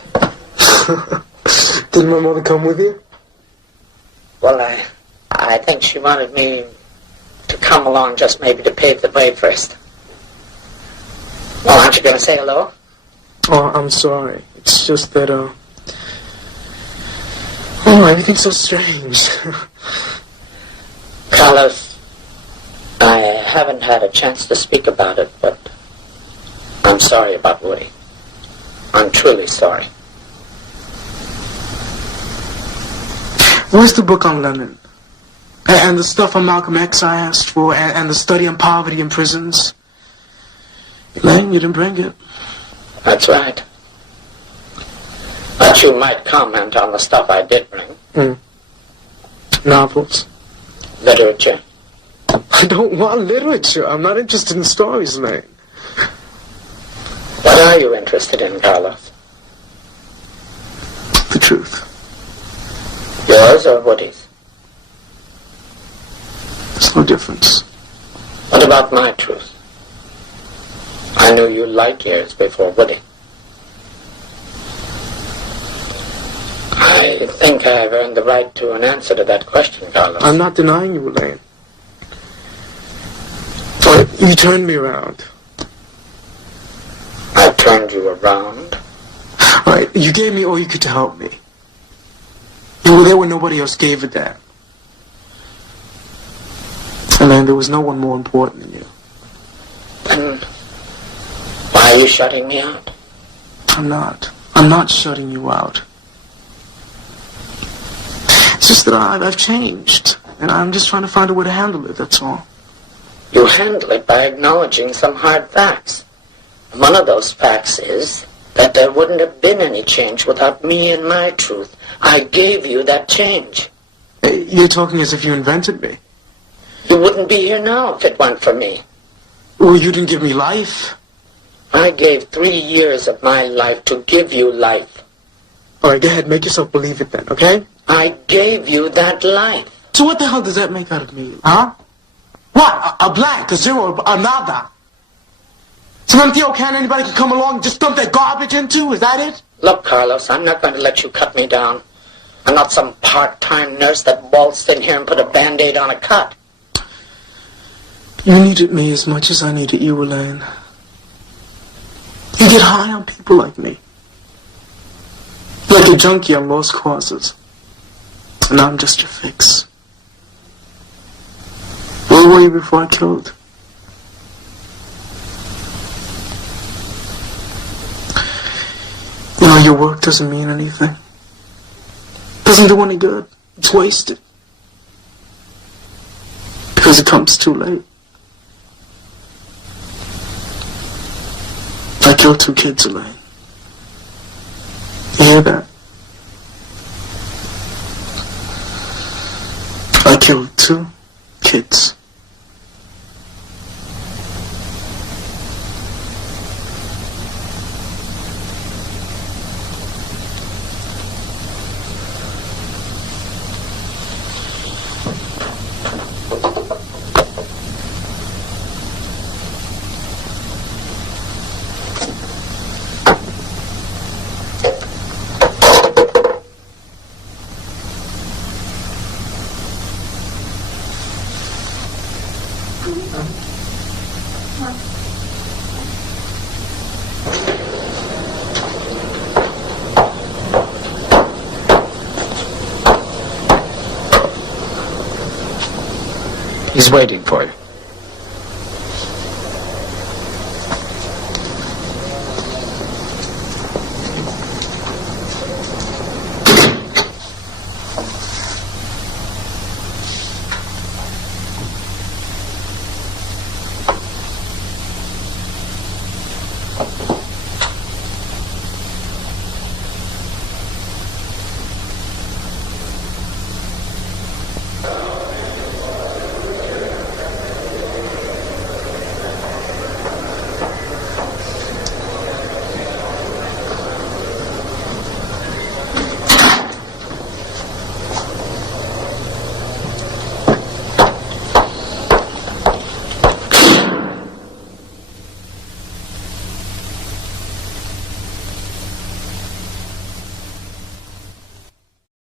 Didn't my mother come with you? Well, I think she wanted me to come along just maybe to pave the way first. Well, aren't you going to say hello? Oh, I'm sorry. It's just that, everything's so strange. Carlos, I haven't had a chance to speak about it, but I'm sorry about Woody. I'm truly sorry. Where's the book on Lenin? And the stuff on Malcolm X I asked for, and the study on poverty in prisons? Elaine, you didn't bring it. That's right. But you might comment on the stuff I did bring. Novels. Literature. I don't want literature. I'm not interested in stories, Elaine. What are you interested in, Carlos? The truth. Yours or Woody's? There's no difference. What about my truth? I knew you light years before Woody. I think I've earned the right to an answer to that question, Carlos. I'm not denying you, Elaine. But you turned me around. I turned you around? All right, you gave me all you could to help me. You were there when nobody else gave a damn. Elaine, there was no one more important than you. Then why are you shutting me out? I'm not. I'm not shutting you out. It's just that I've changed, and I'm just trying to find a way to handle it, that's all. You handle it by acknowledging some hard facts. One of those facts is that there wouldn't have been any change without me and my truth. I gave you that change. You're talking as if you invented me. You wouldn't be here now if it weren't for me. Well, you didn't give me life. I gave 3 years of my life to give you life. All right, go ahead, make yourself believe it then, okay? I gave you that life. So what the hell does that make out of me, huh? What? A blank, a zero, a nada? Some empty old can anybody can come along and just dump their garbage into? Is that it? Look, Carlos, I'm not going to let you cut me down. I'm not some part-time nurse that waltzed in here and put a Band-Aid on a cut. You needed me as much as I needed you, Elaine. You get high on people like me. Like a junkie on lost causes. And I'm just your fix. Where were you before I killed? You know, your work doesn't mean anything. Doesn't do any good. It's wasted. Because it comes too late. I killed 2 kids, Elaine. You hear that? I killed 2 kids. He's waiting for you.